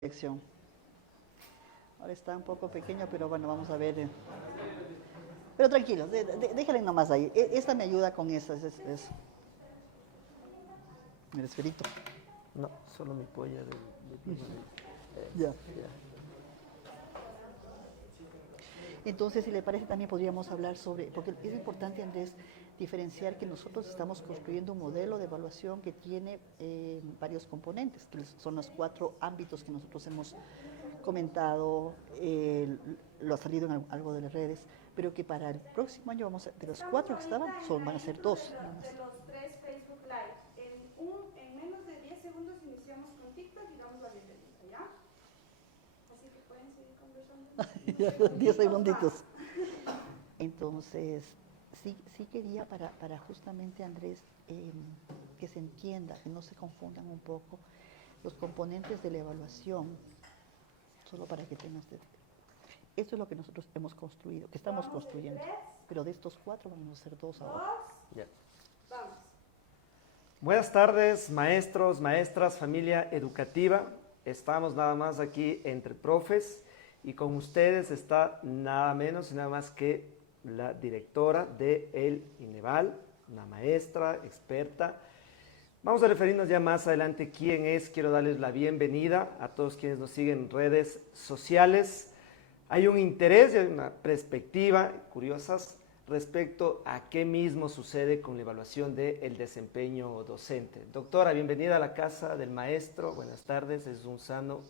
Dirección. Ahora está un poco pequeño, pero bueno, vamos a ver. Pero tranquilo, déjale nomás ahí. Esta me ayuda con eso. El esferito. No, solo mi polla Ya. ya. Entonces, si le parece, también podríamos hablar sobre, porque es importante, Andrés, diferenciar que nosotros estamos construyendo un modelo de evaluación que tiene varios componentes, que son los 4 ámbitos que nosotros hemos comentado, lo ha salido en algo de las redes, pero que para el próximo año vamos a, de los 4 que estaban, van a ser 2. De los 3 Facebook Live. En menos de 10 segundos iniciamos con TikTok y damos la bienvenida, ¿ya? Así que pueden seguir conversando. 10 segunditos. Entonces, sí quería para justamente, Andrés, que se entienda, que no se confundan un poco los componentes de la evaluación, solo para que tengan usted. Esto es lo que nosotros hemos construido, que estamos construyendo. Pero de estos 4 vamos a ser 2 ahora. Ya. Vamos. Buenas tardes, maestros, maestras, familia educativa. Estamos nada más aquí entre profes y con ustedes está nada menos y nada más que la directora de el INEVAL, una maestra, experta. Vamos a referirnos ya más adelante quién es. Quiero darles la bienvenida a todos quienes nos siguen en redes sociales. Hay un interés y hay una perspectiva curiosas respecto a qué mismo sucede con la evaluación del desempeño docente. Doctora, bienvenida a la Casa del Maestro. Buenas tardes. Es un sano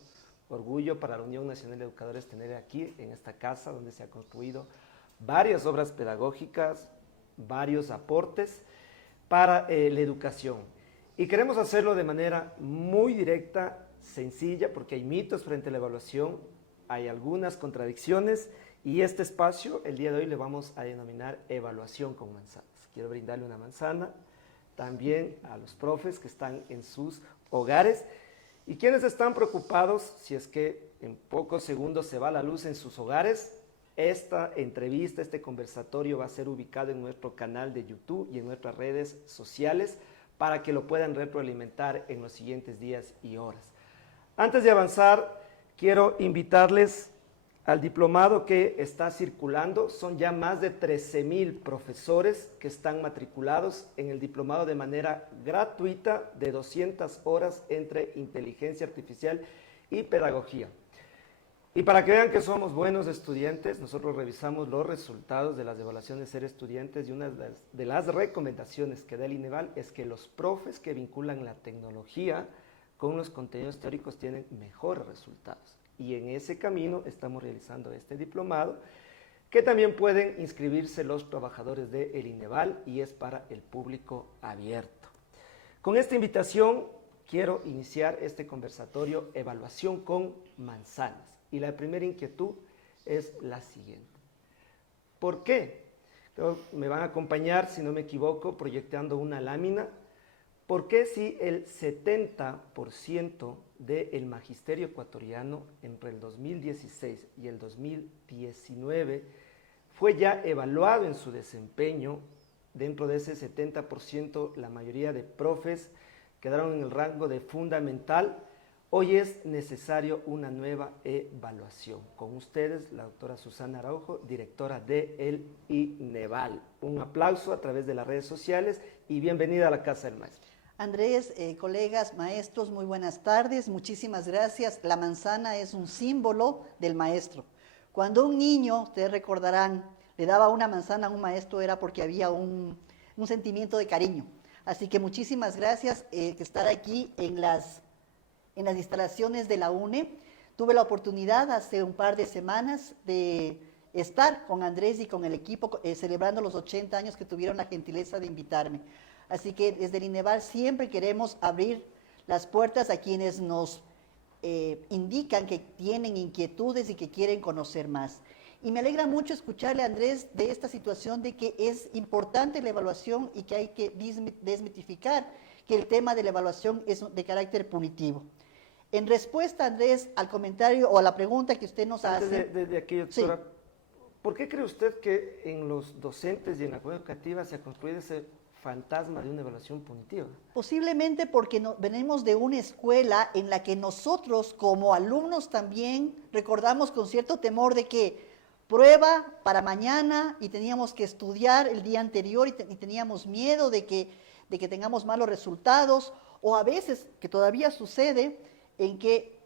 orgullo para la Unión Nacional de Educadores tener aquí en esta casa donde se han construido varias obras pedagógicas, varios aportes para la educación. Y queremos hacerlo de manera muy directa, sencilla, porque hay mitos frente a la evaluación, hay algunas contradicciones y este espacio, el día de hoy, le vamos a denominar evaluación con manzanas. Quiero brindarle una manzana también a los profes que están en sus hogares y quienes están preocupados si es que en pocos segundos se va la luz en sus hogares. Esta entrevista, este conversatorio va a ser ubicado en nuestro canal de YouTube y en nuestras redes sociales para que lo puedan retroalimentar en los siguientes días y horas. Antes de avanzar, quiero invitarles al diplomado que está circulando. Son ya más de 13,000 profesores que están matriculados en el diplomado de manera gratuita de 200 horas entre inteligencia artificial y pedagogía. Y para que vean que somos buenos estudiantes, nosotros revisamos los resultados de las evaluaciones de ser estudiantes y una de las recomendaciones que da el INEVAL es que los profes que vinculan la tecnología con los contenidos teóricos tienen mejores resultados. Y en ese camino estamos realizando este diplomado, que también pueden inscribirse los trabajadores del INEVAL y es para el público abierto. Con esta invitación quiero iniciar este conversatorio Evaluación con Manzanas. Y la primera inquietud es la siguiente. ¿Por qué? Me van a acompañar, si no me equivoco, proyectando una lámina. ¿Por qué si el 70% del magisterio ecuatoriano entre el 2016 y el 2019 fue ya evaluado en su desempeño? Dentro de ese 70%, la mayoría de profes quedaron en el rango de fundamental. Hoy es necesario una nueva evaluación. Con ustedes, la doctora Susana Araujo, directora de el INEVAL. Un aplauso a través de las redes sociales y bienvenida a la Casa del Maestro. Andrés, colegas, maestros, muy buenas tardes, muchísimas gracias. La manzana es un símbolo del maestro. Cuando un niño, ustedes recordarán, le daba una manzana a un maestro era porque había un sentimiento de cariño. Así que muchísimas gracias que estar aquí en las instalaciones de la UNE. Tuve la oportunidad hace un par de semanas de estar con Andrés y con el equipo celebrando los 80 años que tuvieron la gentileza de invitarme. Así que desde el INEVAL siempre queremos abrir las puertas a quienes nos indican que tienen inquietudes y que quieren conocer más. Y me alegra mucho escucharle a Andrés de esta situación de que es importante la evaluación y que hay que desmitificar que el tema de la evaluación es de carácter punitivo. En respuesta, Andrés, al comentario o a la pregunta que usted nos hace... Desde aquí, doctora, sí. ¿Por qué cree usted que en los docentes y en la comunidad educativa se ha construido ese fantasma de una evaluación punitiva? Posiblemente porque venimos de una escuela en la que nosotros como alumnos también recordamos con cierto temor de que prueba para mañana y teníamos que estudiar el día anterior y teníamos miedo de que tengamos malos resultados, o a veces, que todavía sucede, en que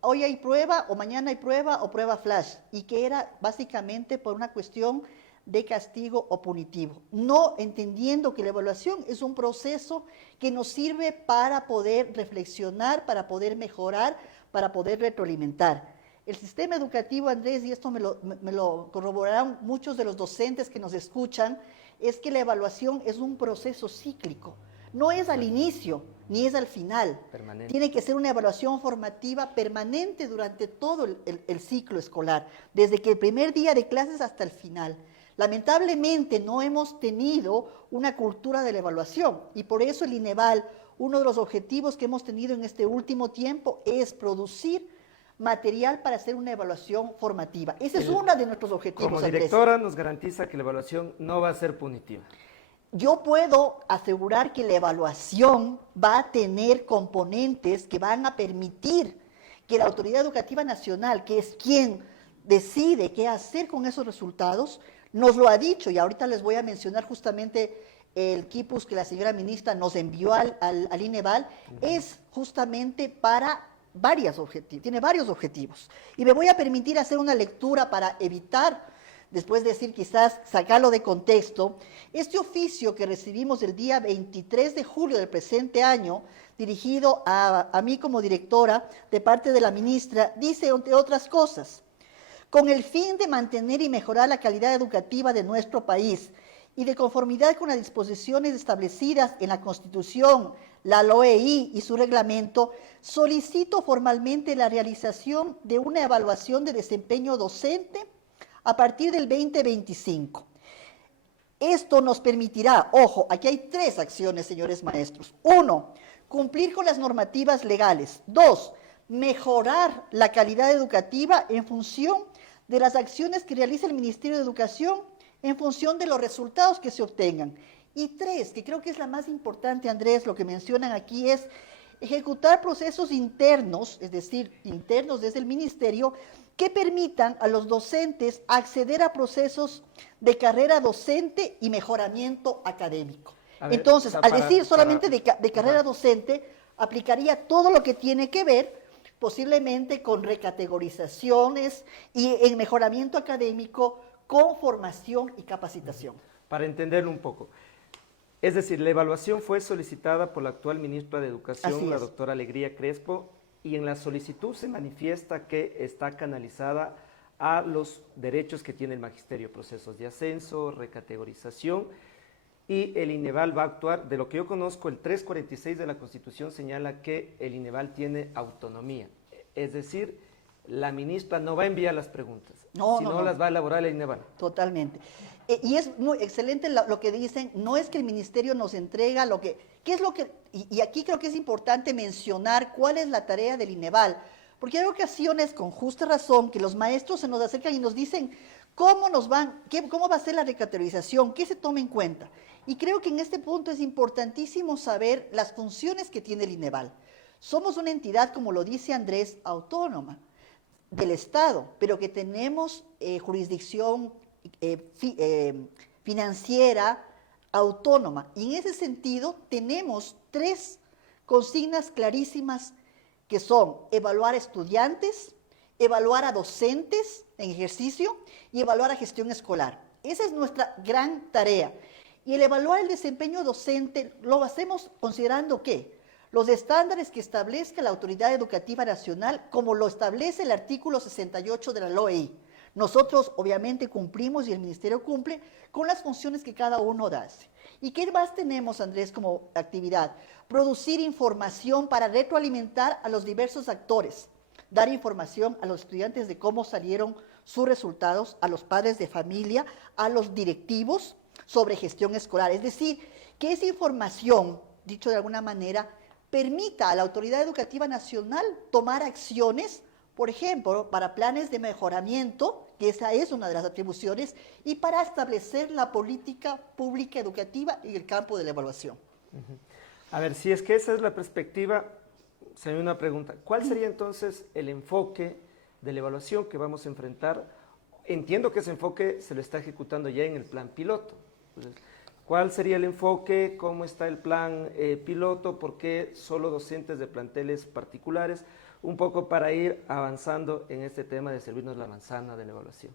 hoy hay prueba o mañana hay prueba o prueba flash, y que era básicamente por una cuestión de castigo o punitivo, no entendiendo que la evaluación es un proceso que nos sirve para poder reflexionar, para poder mejorar, para poder retroalimentar. El sistema educativo, Andrés, y esto me lo corroborarán muchos de los docentes que nos escuchan, es que la evaluación es un proceso cíclico, no es al inicio ni es al final. Permanente. Tiene que ser una evaluación formativa permanente durante todo el ciclo escolar, desde que el primer día de clases hasta el final. Lamentablemente no hemos tenido una cultura de la evaluación y por eso el INEVAL, uno de los objetivos que hemos tenido en este último tiempo es producir material para hacer una evaluación formativa. Ese es uno de nuestros objetivos, Como Andrés. directora nos garantiza que la evaluación no va a ser punitiva. Yo puedo asegurar que la evaluación va a tener componentes que van a permitir que la Autoridad Educativa Nacional, que es quien decide qué hacer con esos resultados, nos lo ha dicho, y ahorita les voy a mencionar justamente el quipus que la señora ministra nos envió al INEVAL, es justamente para varios objetivos, tiene varios objetivos. Y me voy a permitir hacer una lectura para evitar, después de decir quizás sacarlo de contexto. Este oficio que recibimos el día 23 de julio del presente año, dirigido a mí como directora de parte de la ministra, dice, entre otras cosas, con el fin de mantener y mejorar la calidad educativa de nuestro país y de conformidad con las disposiciones establecidas en la Constitución, la LOEI y su reglamento, solicito formalmente la realización de una evaluación de desempeño docente a partir del 2025. Esto nos permitirá, ojo, aquí hay 3 acciones, señores maestros. 1, cumplir con las normativas legales. 2, mejorar la calidad educativa en función de las acciones que realiza el Ministerio de Educación en función de los resultados que se obtengan. Y 3, que creo que es la más importante, Andrés, lo que mencionan aquí es ejecutar procesos internos, es decir, internos desde el Ministerio, que permitan a los docentes acceder a procesos de carrera docente y mejoramiento académico. Entonces, al decir solamente de carrera docente, aplicaría todo lo que tiene que ver posiblemente con recategorizaciones y en mejoramiento académico con formación y capacitación. Para entenderlo un poco. Es decir, la evaluación fue solicitada por la actual ministra de Educación, la doctora Alegría Crespo, y en la solicitud se manifiesta que está canalizada a los derechos que tiene el magisterio, procesos de ascenso, recategorización, y el INEVAL va a actuar, de lo que yo conozco, el 346 de la Constitución señala que el INEVAL tiene autonomía, es decir, la ministra no va a enviar las preguntas, sino las va a elaborar el INEVAL. Totalmente. Y es muy excelente lo que dicen, no es que el ministerio nos entrega lo que, ¿qué es lo que? Y aquí creo que es importante mencionar cuál es la tarea del INEVAL, porque hay ocasiones, con justa razón, que los maestros se nos acercan y nos dicen, ¿cómo va a ser la recategorización? ¿Qué se toma en cuenta? Y creo que en este punto es importantísimo saber las funciones que tiene el INEVAL. Somos una entidad, como lo dice Andrés, autónoma del Estado, pero que tenemos jurisdicción financiera autónoma. Y en ese sentido tenemos 3 consignas clarísimas que son evaluar a estudiantes, evaluar a docentes en ejercicio y evaluar a gestión escolar. Esa es nuestra gran tarea. Y el evaluar el desempeño docente lo hacemos considerando que los estándares que establezca la Autoridad Educativa Nacional, como lo establece el artículo 68 de la LOEI. Nosotros obviamente cumplimos y el Ministerio cumple con las funciones que cada uno hace. ¿Y qué más tenemos, Andrés, como actividad? Producir información para retroalimentar a los diversos actores, dar información a los estudiantes de cómo salieron sus resultados, a los padres de familia, a los directivos sobre gestión escolar. Es decir, que esa información, dicho de alguna manera, permita a la Autoridad Educativa Nacional tomar acciones, por ejemplo, para planes de mejoramiento que esa es una de las atribuciones, y para establecer la política pública educativa en el campo de la evaluación. A ver, si es que esa es la perspectiva, se me una pregunta. ¿Cuál sería entonces el enfoque de la evaluación que vamos a enfrentar? Entiendo que ese enfoque se lo está ejecutando ya en el plan piloto. Entonces, ¿cuál sería el enfoque? ¿Cómo está el plan piloto? ¿Por qué solo docentes de planteles particulares? Un poco para ir avanzando en este tema de servirnos la manzana de la evaluación.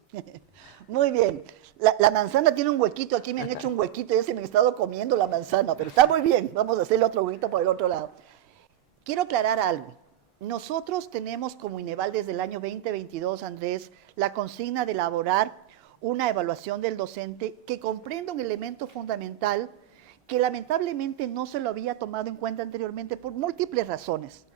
Muy bien. La manzana tiene un huequito, aquí me han hecho un huequito, ya se me ha estado comiendo la manzana, pero está muy bien. Vamos a hacerle otro huequito por el otro lado. Quiero aclarar algo. Nosotros tenemos como INEVAL desde el año 2022, Andrés, la consigna de elaborar una evaluación del docente que comprenda un elemento fundamental que lamentablemente no se lo había tomado en cuenta anteriormente por múltiples razones,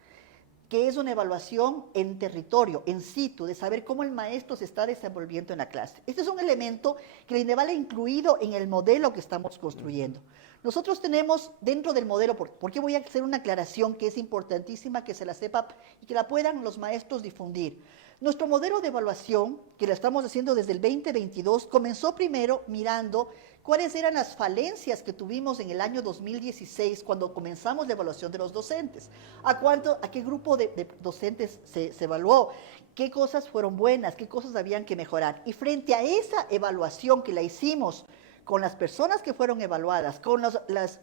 que es una evaluación en territorio, en situ, de saber cómo el maestro se está desenvolviendo en la clase. Este es un elemento que el INEVAL ha incluido en el modelo que estamos construyendo. Nosotros tenemos dentro del modelo, porque voy a hacer una aclaración que es importantísima que se la sepa y que la puedan los maestros difundir. Nuestro modelo de evaluación, que lo estamos haciendo desde el 2022, comenzó primero mirando cuáles eran las falencias que tuvimos en el año 2016 cuando comenzamos la evaluación de los docentes. ¿A qué grupo de docentes se evaluó? ¿Qué cosas fueron buenas? ¿Qué cosas habían que mejorar? Y frente a esa evaluación que la hicimos con las personas que fueron evaluadas, con los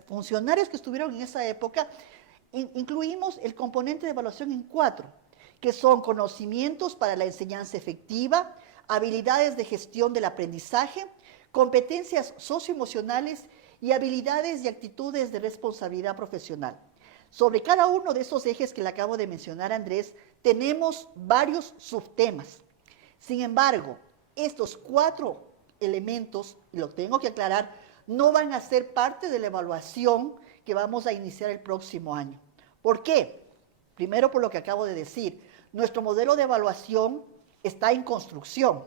funcionarios que estuvieron en esa época, incluimos el componente de evaluación en 4, que son conocimientos para la enseñanza efectiva, habilidades de gestión del aprendizaje, competencias socioemocionales y habilidades y actitudes de responsabilidad profesional. Sobre cada uno de esos ejes que le acabo de mencionar, Andrés, tenemos varios subtemas. Sin embargo, estos 4 elementos, y lo tengo que aclarar, no van a ser parte de la evaluación que vamos a iniciar el próximo año. ¿Por qué? Primero, por lo que acabo de decir, nuestro modelo de evaluación está en construcción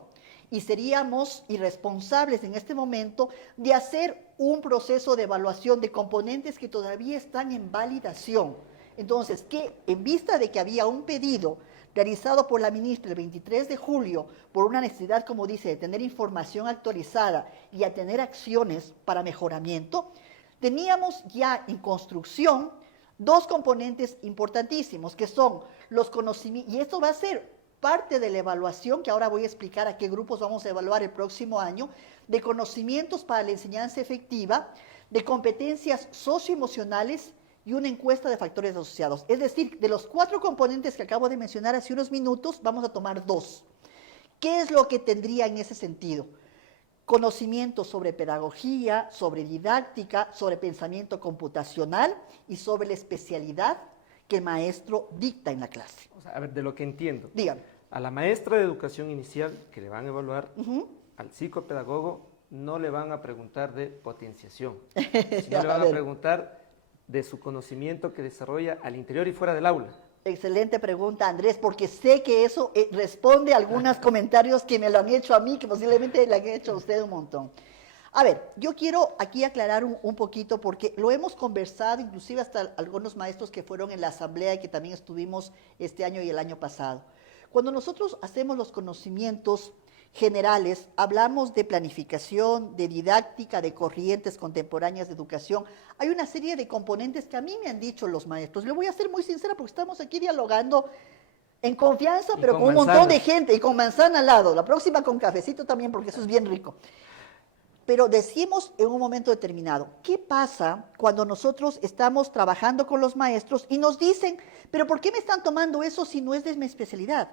y seríamos irresponsables en este momento de hacer un proceso de evaluación de componentes que todavía están en validación. Entonces, que en vista de que había un pedido realizado por la ministra el 23 de julio por una necesidad, como dice, de tener información actualizada y a tener acciones para mejoramiento, teníamos ya en construcción 2 componentes importantísimos, que son los conocimientos, y esto va a ser parte de la evaluación, que ahora voy a explicar a qué grupos vamos a evaluar el próximo año, de conocimientos para la enseñanza efectiva, de competencias socioemocionales y una encuesta de factores asociados. Es decir, de los 4 componentes que acabo de mencionar hace unos minutos, vamos a tomar 2. ¿Qué es lo que tendría en ese sentido? Conocimientos sobre pedagogía, sobre didáctica, sobre pensamiento computacional y sobre la especialidad que el maestro dicta en la clase. O sea, a ver, de lo que entiendo. Dígame. A la maestra de educación inicial que le van a evaluar, al psicopedagogo no le van a preguntar de potenciación, sino le van a preguntar de su conocimiento que desarrolla al interior y fuera del aula. Excelente pregunta, Andrés, porque sé que eso responde a algunos comentarios que me lo han hecho a mí, que posiblemente le han hecho a usted un montón. A ver, yo quiero aquí aclarar un poquito, porque lo hemos conversado, inclusive hasta algunos maestros que fueron en la asamblea y que también estuvimos este año y el año pasado. Cuando nosotros hacemos los conocimientos generales, hablamos de planificación, de didáctica, de corrientes contemporáneas de educación. Hay una serie de componentes que a mí me han dicho los maestros. Le voy a ser muy sincera porque estamos aquí dialogando en confianza, pero con un montón de gente y con manzana al lado. La próxima con cafecito también, porque eso es bien rico. Pero decimos en un momento determinado, ¿qué pasa cuando nosotros estamos trabajando con los maestros y nos dicen, pero ¿por qué me están tomando eso si no es de mi especialidad?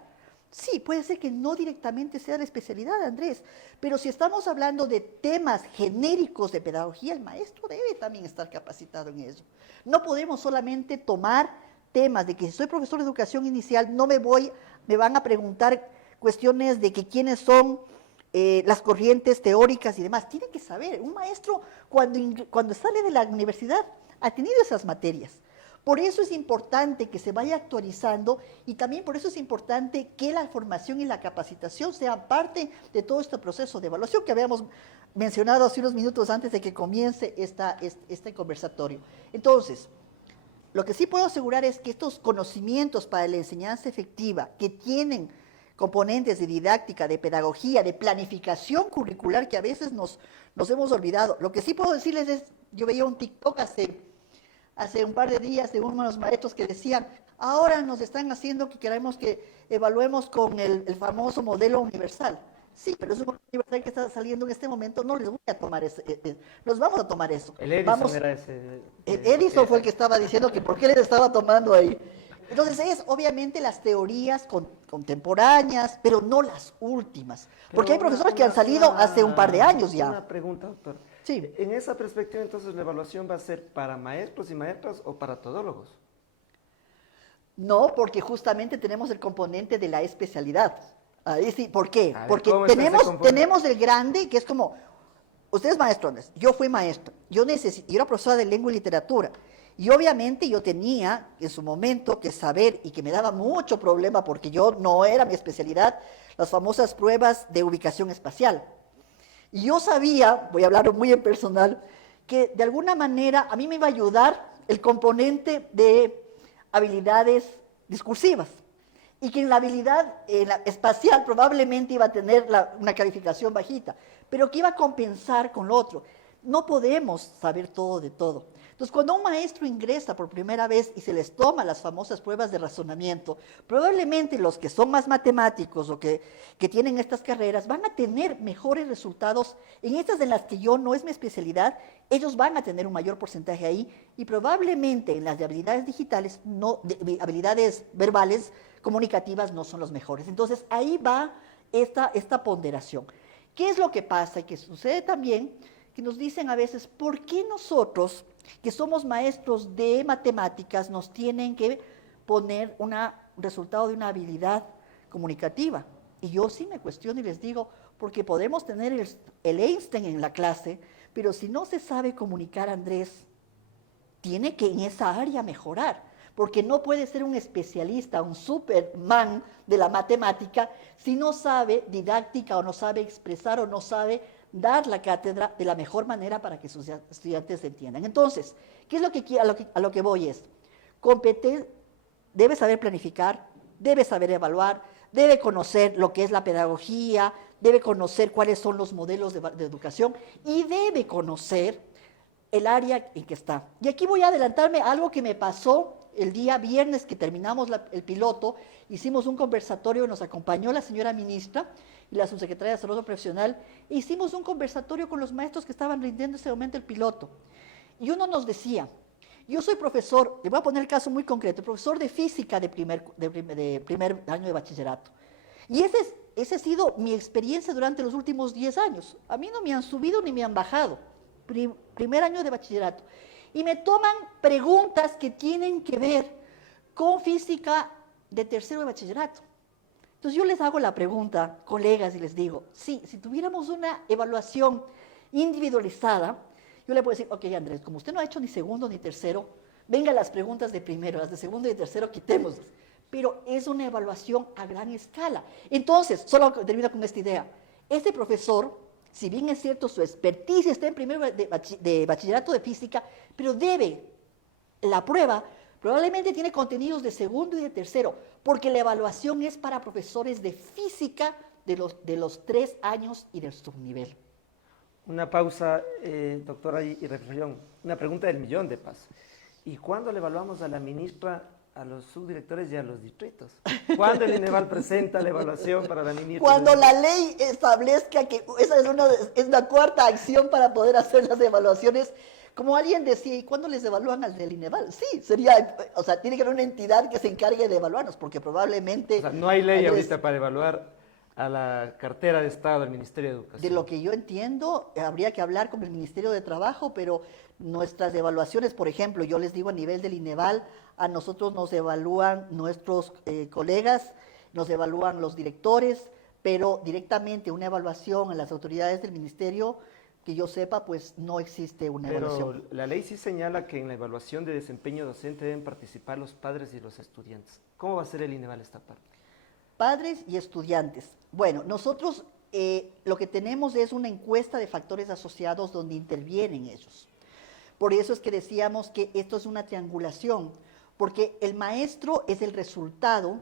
Sí, puede ser que no directamente sea la especialidad, Andrés, pero si estamos hablando de temas genéricos de pedagogía, el maestro debe también estar capacitado en eso. No podemos solamente tomar temas de que si soy profesor de educación inicial, me van a preguntar cuestiones de que quiénes son las corrientes teóricas y demás. Tiene que saber, un maestro cuando sale de la universidad ha tenido esas materias. Por eso es importante que se vaya actualizando y también por eso es importante que la formación y la capacitación sean parte de todo este proceso de evaluación que habíamos mencionado hace unos minutos antes de que comience este conversatorio. Entonces, lo que sí puedo asegurar es que estos conocimientos para la enseñanza efectiva que tienen componentes de didáctica, de pedagogía, de planificación curricular que a veces nos hemos olvidado. Lo que sí puedo decirles es, yo veía un TikTok hace un par de días de unos maestros que decían, ahora nos están haciendo que queremos que evaluemos con el famoso modelo universal. Sí, pero es un modelo universal que está saliendo en este momento, no les voy a tomar nos vamos a tomar eso. El Edison era ese. Edison fue el que estaba diciendo que por qué les estaba tomando ahí. Entonces es obviamente las teorías contemporáneas, pero no las últimas. Porque hay profesores que han salido hace un par de años ya. Una pregunta, doctor. Sí. En esa perspectiva, entonces, ¿la evaluación va a ser para maestros y maestras o para todólogos? No, porque justamente tenemos el componente de la especialidad. Ahí sí, ¿por qué? A ver, Porque ¿cómo está ese componente? tenemos el grande, que es como, usted es maestro, Andrés, yo fui maestro, yo era profesora de lengua y literatura, y obviamente yo tenía en su momento que saber, y que me daba mucho problema porque yo no era mi especialidad, las famosas pruebas de ubicación espacial. Y yo sabía, voy a hablar muy en personal, que de alguna manera a mí me iba a ayudar el componente de habilidades discursivas y que en la habilidad espacial probablemente iba a tener una calificación bajita, pero que iba a compensar con lo otro. No podemos saber todo de todo. Entonces, cuando un maestro ingresa por primera vez y se les toma las famosas pruebas de razonamiento, probablemente los que son más matemáticos o que tienen estas carreras van a tener mejores resultados. En estas en las que yo no es mi especialidad, ellos van a tener un mayor porcentaje ahí y probablemente en las de habilidades digitales, de habilidades verbales, comunicativas, no son los mejores. Entonces, ahí va esta ponderación. ¿Qué es lo que pasa y que sucede también? Que nos dicen a veces, ¿por qué nosotros, que somos maestros de matemáticas, nos tienen que poner un resultado de una habilidad comunicativa? Y yo sí me cuestiono y les digo, porque podemos tener el Einstein en la clase, pero si no se sabe comunicar, Andrés, tiene que en esa área mejorar, porque no puede ser un especialista, un Superman de la matemática, si no sabe didáctica o no sabe expresar o no sabe dar la cátedra de la mejor manera para que sus estudiantes entiendan. Entonces, ¿qué es a lo que voy? Es competir, debe saber planificar, debe saber evaluar, debe conocer lo que es la pedagogía, debe conocer cuáles son los modelos de educación y debe conocer el área en que está. Y aquí voy a adelantarme a algo que me pasó el día viernes que terminamos el piloto, hicimos un conversatorio, nos acompañó la señora ministra y la subsecretaria de Salud Profesional, e hicimos un conversatorio con los maestros que estaban rindiendo en ese momento el piloto. Y uno nos decía, yo soy profesor, le voy a poner el caso muy concreto, profesor de física de primer año de bachillerato. Y esa ha sido mi experiencia durante los últimos 10 años. A mí no me han subido ni me han bajado. Primer año de bachillerato. Y me toman preguntas que tienen que ver con física de tercero de bachillerato. Entonces yo les hago la pregunta, colegas, y les digo, sí, si tuviéramos una evaluación individualizada, yo le puedo decir, ok, Andrés, como usted no ha hecho ni segundo ni tercero, venga las preguntas de primero, las de segundo y de tercero, quitémoslas. Pero es una evaluación a gran escala. Entonces, solo termino con esta idea. Este profesor, si bien es cierto, su experticia está en primero de bachillerato de física, pero la prueba probablemente tiene contenidos de segundo y de tercero, porque la evaluación es para profesores de física de los 3 años y del subnivel. Una pausa, doctora, y reflexión. Una pregunta del millón de pasos. ¿Y cuándo le evaluamos a la ministra, a los subdirectores y a los distritos? ¿Cuándo el INEVAL presenta la evaluación para la ministra? Cuando la ley establezca que esa es una cuarta acción para poder hacer las evaluaciones. Como alguien decía, ¿y cuándo les evalúan al del INEVAL? Sí, tiene que haber una entidad que se encargue de evaluarnos, porque probablemente... O sea, no hay ley ahorita para evaluar a la cartera de Estado, al Ministerio de Educación. De lo que yo entiendo, habría que hablar con el Ministerio de Trabajo, pero nuestras evaluaciones, por ejemplo, yo les digo a nivel del INEVAL, a nosotros nos evalúan nuestros colegas, nos evalúan los directores, pero directamente una evaluación a las autoridades del Ministerio, que yo sepa, pues no existe una evaluación. Pero la ley sí señala que en la evaluación de desempeño docente deben participar los padres y los estudiantes. ¿Cómo va a ser el INEVAL esta parte? Padres y estudiantes. Bueno, nosotros lo que tenemos es una encuesta de factores asociados donde intervienen ellos. Por eso es que decíamos que esto es una triangulación, porque el maestro es el resultado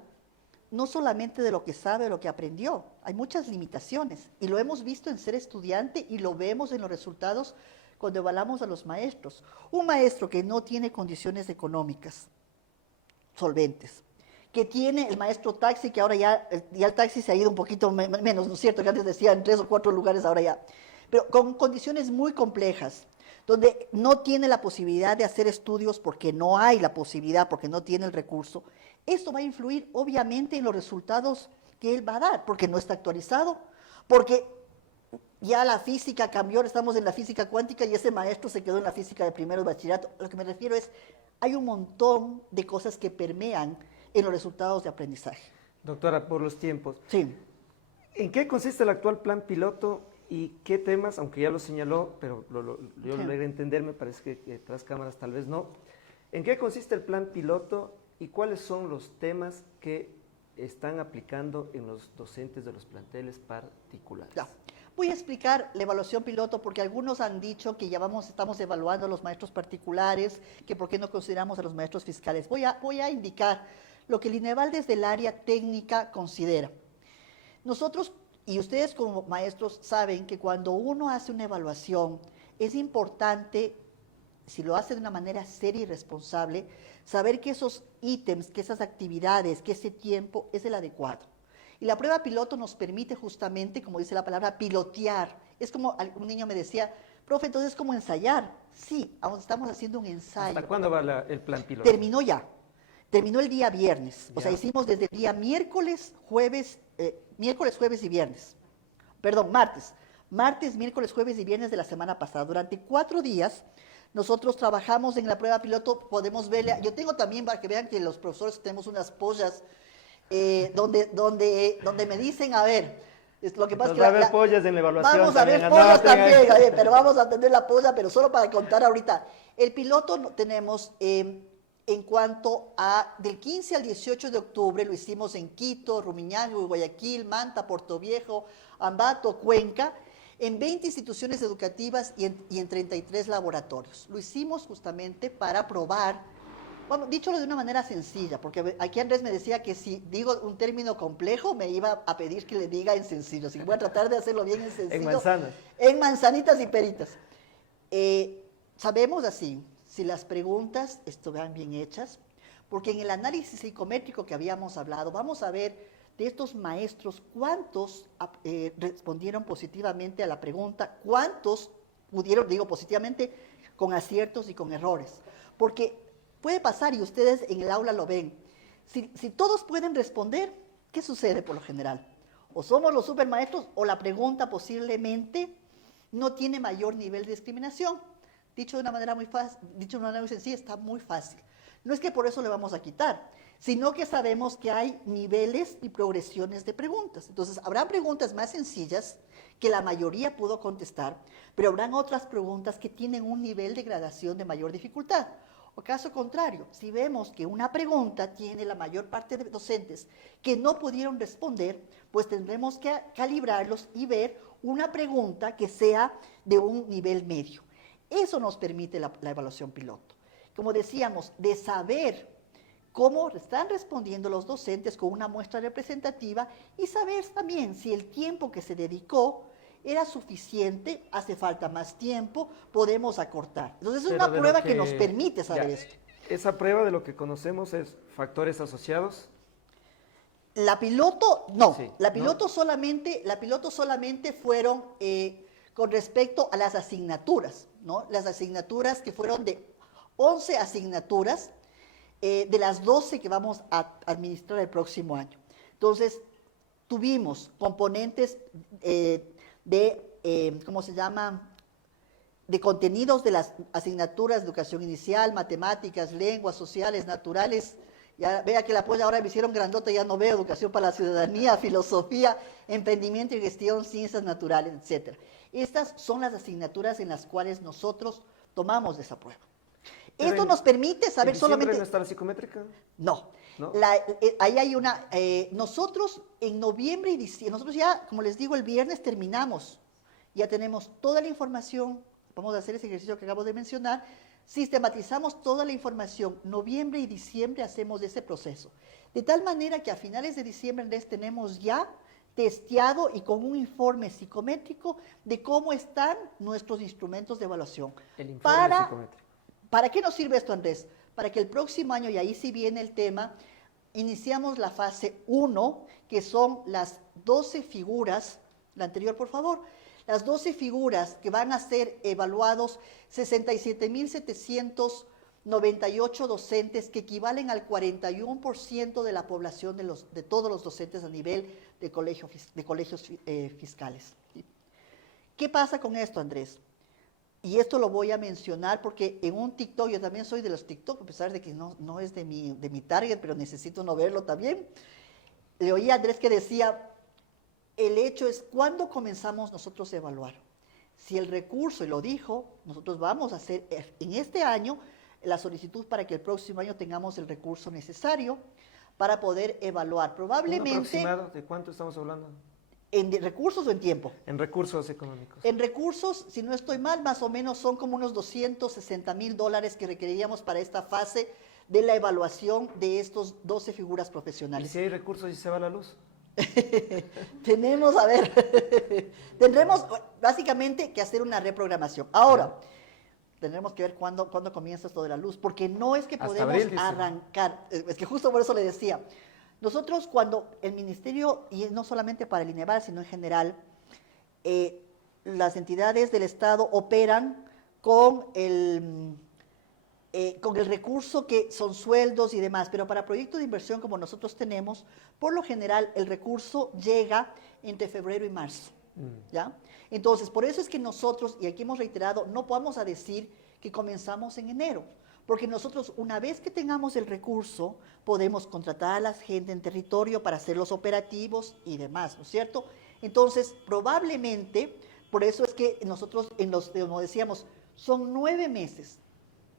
no solamente de lo que sabe o lo que aprendió, hay muchas limitaciones y lo hemos visto en ser estudiante y lo vemos en los resultados cuando evaluamos a los maestros. Un maestro que no tiene condiciones económicas solventes, que tiene el maestro taxi, que ahora ya el taxi se ha ido un poquito menos, ¿no es cierto? Que antes decían 3 o 4 lugares, ahora ya. Pero con condiciones muy complejas, donde no tiene la posibilidad de hacer estudios porque no hay la posibilidad, porque no tiene el recurso, esto va a influir obviamente en los resultados que él va a dar, porque no está actualizado, porque ya la física cambió, estamos en la física cuántica y ese maestro se quedó en la física de primero de bachillerato. Lo que me refiero es, hay un montón de cosas que permean en los resultados de aprendizaje. Doctora, por los tiempos. Sí. ¿En qué consiste el actual plan piloto y qué temas, aunque ya lo señaló, pero yo lo logré entender, me parece que tras cámaras tal vez no. ¿En qué consiste el plan piloto y cuáles son los temas que están aplicando en los docentes de los planteles particulares? Ya. Voy a explicar la evaluación piloto porque algunos han dicho que ya estamos evaluando a los maestros particulares, que por qué no consideramos a los maestros fiscales. Voy a indicar lo que el INEVAL desde el área técnica considera. Nosotros y ustedes como maestros saben que cuando uno hace una evaluación es importante, si lo hace de una manera seria y responsable, saber que esos ítems, que esas actividades, que ese tiempo es el adecuado. Y la prueba piloto nos permite justamente, como dice la palabra, pilotear. Es como un niño me decía, profe, entonces es como ensayar. Sí, aún estamos haciendo un ensayo. ¿Hasta cuándo va el plan piloto? Terminó ya. Terminó el día viernes. O sea, Ya. hicimos desde el día miércoles, jueves y viernes. Perdón, martes. Martes, miércoles, jueves y viernes de la semana pasada. Durante 4 días nosotros trabajamos en la prueba piloto. Podemos verla. Yo tengo también, para que vean que los profesores tenemos unas pollas donde me dicen, a ver, lo que pasa es que va a haber pollas en la evaluación. vamos a ver también, pollas anoten ahí. también, pero vamos a tener la polla, pero solo para contar ahorita. El piloto tenemos en cuanto a del 15 al 18 de octubre, lo hicimos en Quito, Rumiñahui, Guayaquil, Manta, Portoviejo, Ambato, Cuenca, en 20 instituciones educativas y en 33 laboratorios. Lo hicimos justamente para probar. Bueno, dicholo de una manera sencilla, porque aquí Andrés me decía que si digo un término complejo me iba a pedir que le diga en sencillo, así que voy a tratar de hacerlo bien en sencillo. En manzanas. En manzanitas y peritas. Sabemos así, si las preguntas estuvieran bien hechas, porque en el análisis psicométrico que habíamos hablado, vamos a ver de estos maestros cuántos respondieron positivamente a la pregunta, cuántos pudieron, digo positivamente, con aciertos y con errores, porque puede pasar, y ustedes en el aula lo ven, si todos pueden responder, ¿qué sucede por lo general? O somos los supermaestros o la pregunta posiblemente no tiene mayor nivel de discriminación. Dicho de una manera muy fácil, dicho de una manera muy sencilla, está muy fácil. No es que por eso le vamos a quitar, sino que sabemos que hay niveles y progresiones de preguntas. Entonces, habrán preguntas más sencillas que la mayoría pudo contestar, pero habrán otras preguntas que tienen un nivel de gradación de mayor dificultad. O caso contrario, si vemos que una pregunta tiene la mayor parte de docentes que no pudieron responder, pues tendremos que calibrarlos y ver una pregunta que sea de un nivel medio. Eso nos permite la evaluación piloto. Como decíamos, de saber cómo están respondiendo los docentes con una muestra representativa y saber también si el tiempo que se dedicó era suficiente, hace falta más tiempo, podemos acortar. Entonces es una prueba que nos permite saber esto. Esa prueba de lo que conocemos es factores asociados. La piloto, no, Sí, la piloto solamente fueron con respecto a las asignaturas, ¿no? Las asignaturas que fueron de 11 asignaturas de las 12 que vamos a administrar el próximo año. Entonces, tuvimos componentes ¿cómo se llama?, de contenidos de las asignaturas de educación inicial, matemáticas, lenguas, sociales, naturales. Ya vea que la polla ahora me hicieron grandota, ya no veo educación para la ciudadanía, filosofía, emprendimiento y gestión, ciencias naturales, etc. Estas son las asignaturas en las cuales nosotros tomamos esa prueba. Esto nos permite saber solamente... ¿No está la psicométrica? No. ¿No? Ahí hay una... nosotros en noviembre y diciembre, nosotros ya, como les digo, el viernes terminamos. Ya tenemos toda la información, vamos a hacer ese ejercicio que acabo de mencionar, sistematizamos toda la información. Noviembre y diciembre hacemos ese proceso. De tal manera que a finales de diciembre, Andrés, tenemos ya testeado y con un informe psicométrico de cómo están nuestros instrumentos de evaluación. El informe psicométrico. ¿Para qué nos sirve esto, Andrés? Para que el próximo año, y ahí sí viene el tema, iniciamos la fase 1, que son las 12 figuras, la anterior por favor, las 12 figuras que van a ser evaluados 67.798 docentes, que equivalen al 41% de la población de todos los docentes a nivel de colegios fiscales. ¿Qué pasa con esto, Andrés? Y esto lo voy a mencionar porque en un TikTok, yo también soy de los TikTok, a pesar de que no es de mi target, pero necesito no verlo también. Le oí a Andrés que decía, el hecho es cuándo comenzamos nosotros a evaluar. Si el recurso, y lo dijo, nosotros vamos a hacer en este año la solicitud para que el próximo año tengamos el recurso necesario para poder evaluar. Probablemente... ¿Un aproximado de cuánto estamos hablando? ¿En recursos o en tiempo? En recursos económicos. En recursos, si no estoy mal, más o menos son como unos $260,000 que requeriríamos para esta fase de la evaluación de estos 12 figuras profesionales. ¿Y si hay recursos y se va la luz? Tenemos, a ver, tendremos básicamente que hacer una reprogramación. Ahora, tendremos que ver cuándo comienza esto de la luz, porque no es que Hasta podemos abril, dice. arrancar, es que justo por eso le decía, nosotros cuando el ministerio, y no solamente para el INEVAL, sino en general, las entidades del Estado operan con el recurso que son sueldos y demás, pero para proyectos de inversión como nosotros tenemos, por lo general el recurso llega entre febrero y marzo, ¿ya? Entonces, por eso es que nosotros, y aquí hemos reiterado, no vamos a decir que comenzamos en enero, porque nosotros una vez que tengamos el recurso, podemos contratar a la gente en territorio para hacer los operativos y demás, ¿no es cierto? Entonces, probablemente, por eso es que nosotros, como decíamos, son 9 meses,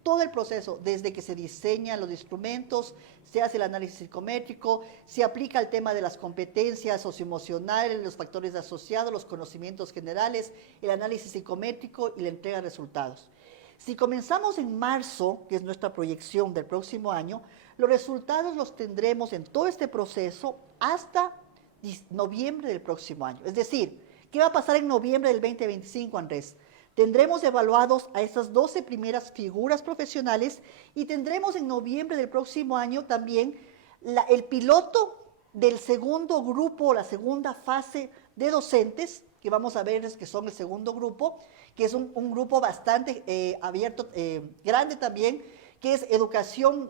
todo el proceso, desde que se diseñan los instrumentos, se hace el análisis psicométrico, se aplica el tema de las competencias socioemocionales, los factores asociados, los conocimientos generales, el análisis psicométrico y la entrega de resultados. Si comenzamos en marzo, que es nuestra proyección del próximo año, los resultados los tendremos en todo este proceso hasta noviembre del próximo año. Es decir, ¿qué va a pasar en noviembre del 2025, Andrés? Tendremos evaluados a esas 12 primeras figuras profesionales y tendremos en noviembre del próximo año también el piloto del segundo grupo, la segunda fase de docentes, que vamos a ver que son el segundo grupo, que es un grupo bastante abierto, grande también, que es educación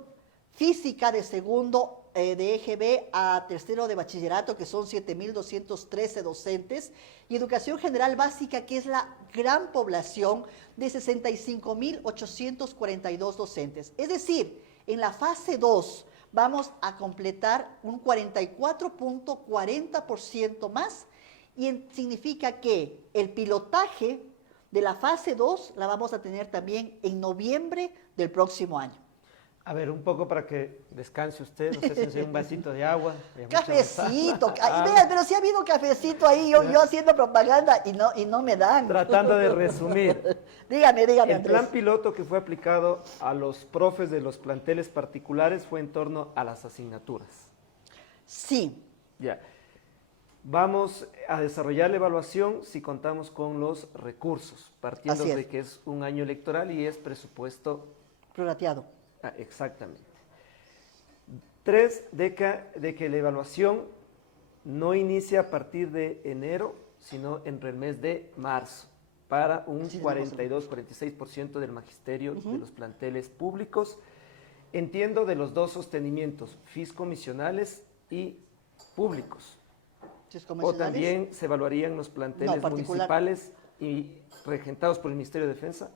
física de segundo de EGB a tercero de bachillerato, que son 7.213 docentes, y educación general básica, que es la gran población de 65.842 docentes. Es decir, en la fase 2 vamos a completar un 44.40% más, y significa que el pilotaje de la fase 2 la vamos a tener también en noviembre del próximo año. A ver, un poco para que descanse usted, no sé si un vasito de agua. Cafecito, vea, pero sí ha habido cafecito ahí, yo haciendo propaganda y no me dan. Tratando de resumir. Dígame, El Andrés. plan piloto que fue aplicado a los profes de los planteles particulares fue en torno a las asignaturas. Sí. Ya. Vamos a desarrollar la evaluación si contamos con los recursos, partiendo Así es. de que es un año electoral y es presupuesto. Prorrateado. Exactamente. 3, de que la evaluación no inicia a partir de enero, sino entre el mes de marzo, para un 42-46% del magisterio de los planteles públicos. Entiendo de los dos sostenimientos, fiscomisionales y públicos. O también se evaluarían los planteles municipales y regentados por el Ministerio de Defensa.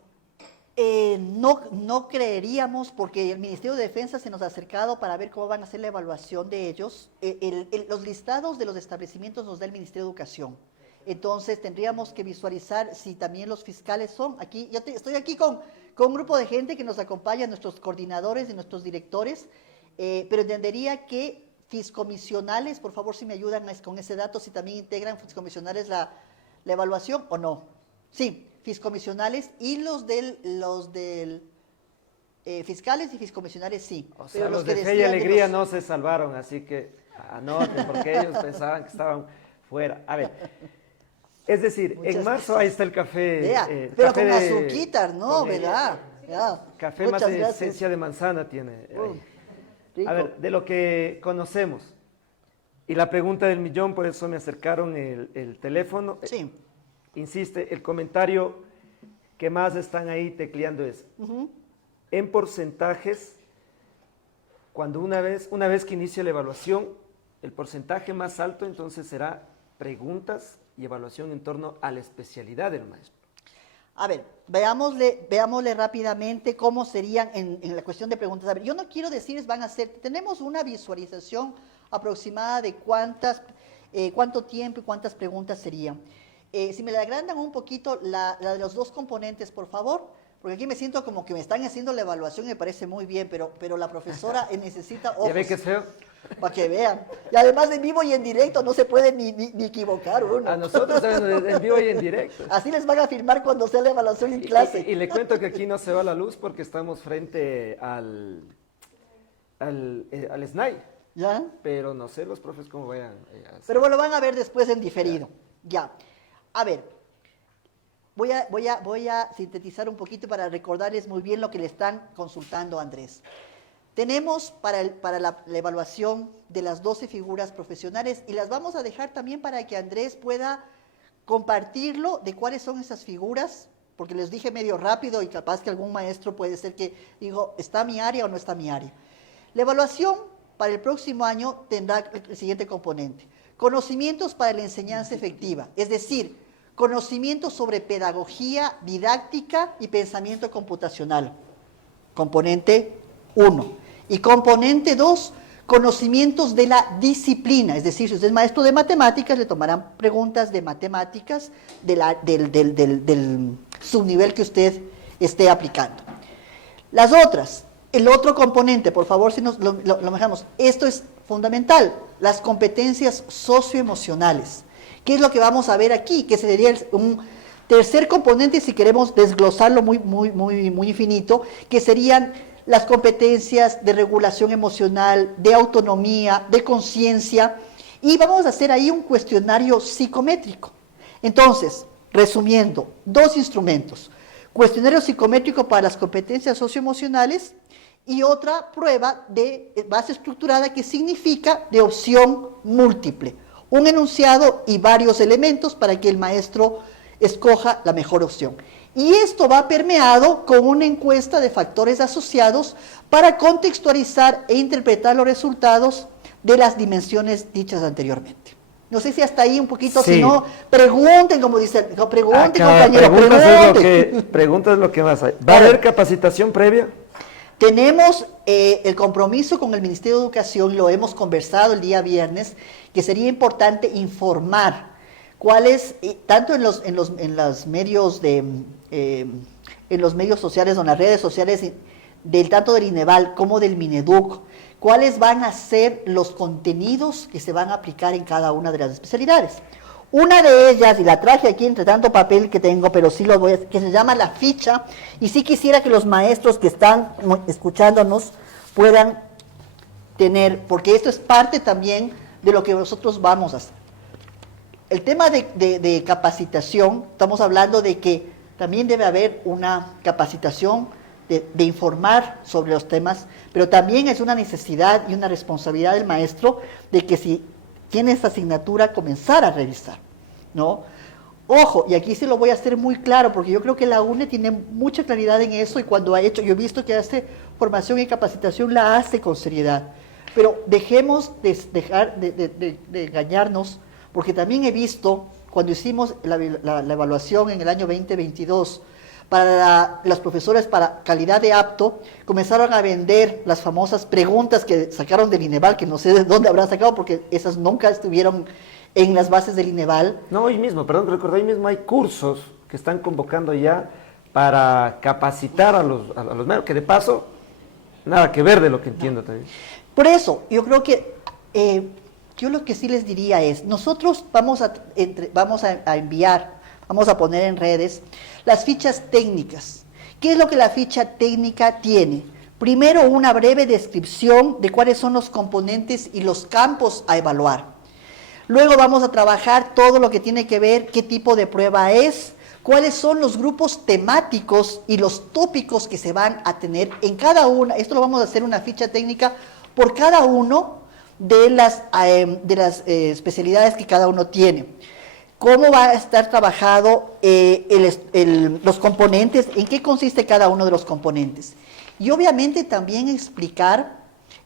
No creeríamos, porque el Ministerio de Defensa se nos ha acercado para ver cómo van a hacer la evaluación de ellos. Los listados de los establecimientos nos da el Ministerio de Educación. Entonces tendríamos que visualizar si también los fiscales son. Aquí, estoy aquí con un grupo de gente que nos acompaña, nuestros coordinadores y nuestros directores, pero entendería que fiscomisionales, por favor si me ayudan con ese dato, si también integran fiscomisionales la evaluación o no. Sí, fiscomisionales y los del Fiscales y fiscomisionales sí. O sea, pero los que de Fe y decían de Alegría los- no se salvaron, así que anoten, porque ellos pensaban que estaban fuera. A ver, es decir, Muchas en marzo gracias. ahí está el café. Vea, el pero café con de- azuquitas, ¿no? con el- ¿Verdad? Ya. Café más Muchas de gracias. esencia de manzana tiene. Ahí. Rico. A ver, de lo que conocemos. Y la pregunta del millón, por eso me acercaron el teléfono. Sí. Insiste, el comentario que más están ahí tecleando es, en porcentajes, cuando una vez que inicie la evaluación, el porcentaje más alto entonces será preguntas y evaluación en torno a la especialidad del maestro. A ver, veámosle rápidamente cómo serían en la cuestión de preguntas. A ver, yo no quiero decirles van a ser, tenemos una visualización aproximada de cuánto tiempo y cuántas preguntas serían. Si me la agrandan un poquito la de los dos componentes, por favor, porque aquí me siento como que me están haciendo la evaluación y me parece muy bien, pero la profesora necesita ojos. ¿Ya ve que es feo? Para que vean. Y además en vivo y en directo no se puede ni equivocar uno. A nosotros también en vivo y en directo. Así les van a firmar cuando sea la evaluación en clase. Y le cuento que aquí no se va la luz porque estamos frente al SNAI, ¿Ya? pero no sé los profes cómo vayan a hacer. Pero bueno, van a ver después en diferido. Ya. A ver, voy a sintetizar un poquito para recordarles muy bien lo que le están consultando a Andrés. Tenemos para la evaluación de las 12 figuras profesionales y las vamos a dejar también para que Andrés pueda compartirlo de cuáles son esas figuras, porque les dije medio rápido y capaz que algún maestro puede ser que digo, ¿está mi área o no está mi área? La evaluación para el próximo año tendrá el siguiente componente. Conocimientos para la enseñanza efectiva, es decir, conocimientos sobre pedagogía, didáctica y pensamiento computacional. Componente 1. Y componente 2, conocimientos de la disciplina, es decir, si usted es maestro de matemáticas, le tomarán preguntas de matemáticas del subnivel que usted esté aplicando. Las otras, el otro componente, por favor, si nos lo dejamos, esto es fundamental, las competencias socioemocionales. ¿Qué es lo que vamos a ver aquí? Que sería un tercer componente, si queremos desglosarlo muy infinito, que serían las competencias de regulación emocional, de autonomía, de conciencia, y vamos a hacer ahí un cuestionario psicométrico. Entonces, resumiendo, dos instrumentos, cuestionario psicométrico para las competencias socioemocionales y otra prueba de base estructurada que significa de opción múltiple, un enunciado y varios elementos para que el maestro escoja la mejor opción. Y esto va permeado con una encuesta de factores asociados para contextualizar e interpretar los resultados de las dimensiones dichas anteriormente. No sé si hasta ahí un poquito, Sí. si no, pregunten, como dice, pregunten, Acá, compañero, pregunten. preguntas es lo que más hay. ¿Va a haber capacitación previa? Tenemos el compromiso con el Ministerio de Educación, lo hemos conversado el día viernes, que sería importante informar cuáles, tanto en los medios en los medios sociales o en las redes sociales, tanto del INEVAL como del Mineduc, cuáles van a ser los contenidos que se van a aplicar en cada una de las especialidades. Una de ellas, y la traje aquí entre tanto papel que tengo, pero sí lo voy a decir, que se llama la ficha, y sí quisiera que los maestros que están escuchándonos puedan tener, porque esto es parte también de lo que nosotros vamos a hacer. El tema de capacitación, estamos hablando de que también debe haber una capacitación de informar sobre los temas, pero también es una necesidad y una responsabilidad del maestro de que si tiene esta asignatura comenzar a revisar, ¿no? Ojo, y aquí sí lo voy a hacer muy claro, porque yo creo que la UNE tiene mucha claridad en eso y cuando ha hecho, yo he visto que hace formación y capacitación, la hace con seriedad. Pero dejemos de engañarnos, porque también he visto, cuando hicimos la evaluación en el año 2022, para las profesoras para calidad de apto, comenzaron a vender las famosas preguntas que sacaron del INEVAL, que no sé de dónde habrán sacado, porque esas nunca estuvieron en las bases del INEVAL. No, hoy mismo, perdón, recordé, hoy mismo hay cursos que están convocando ya para capacitar a los médicos, que de paso, nada que ver de lo que entiendo también. Por eso, yo creo que, yo lo que sí les diría es, nosotros vamos a enviar, vamos a poner en redes las fichas técnicas, ¿Qué es lo que la ficha técnica tiene? Primero, una breve descripción de cuáles son los componentes y los campos a evaluar. Luego vamos a trabajar todo lo que tiene que ver qué tipo de prueba es, cuáles son los grupos temáticos y los tópicos que se van a tener en cada una. Esto lo vamos a hacer una ficha técnica por cada uno de las especialidades que cada uno tiene. ¿Cómo va a estar trabajado los componentes? ¿En qué consiste cada uno de los componentes? Y obviamente también explicar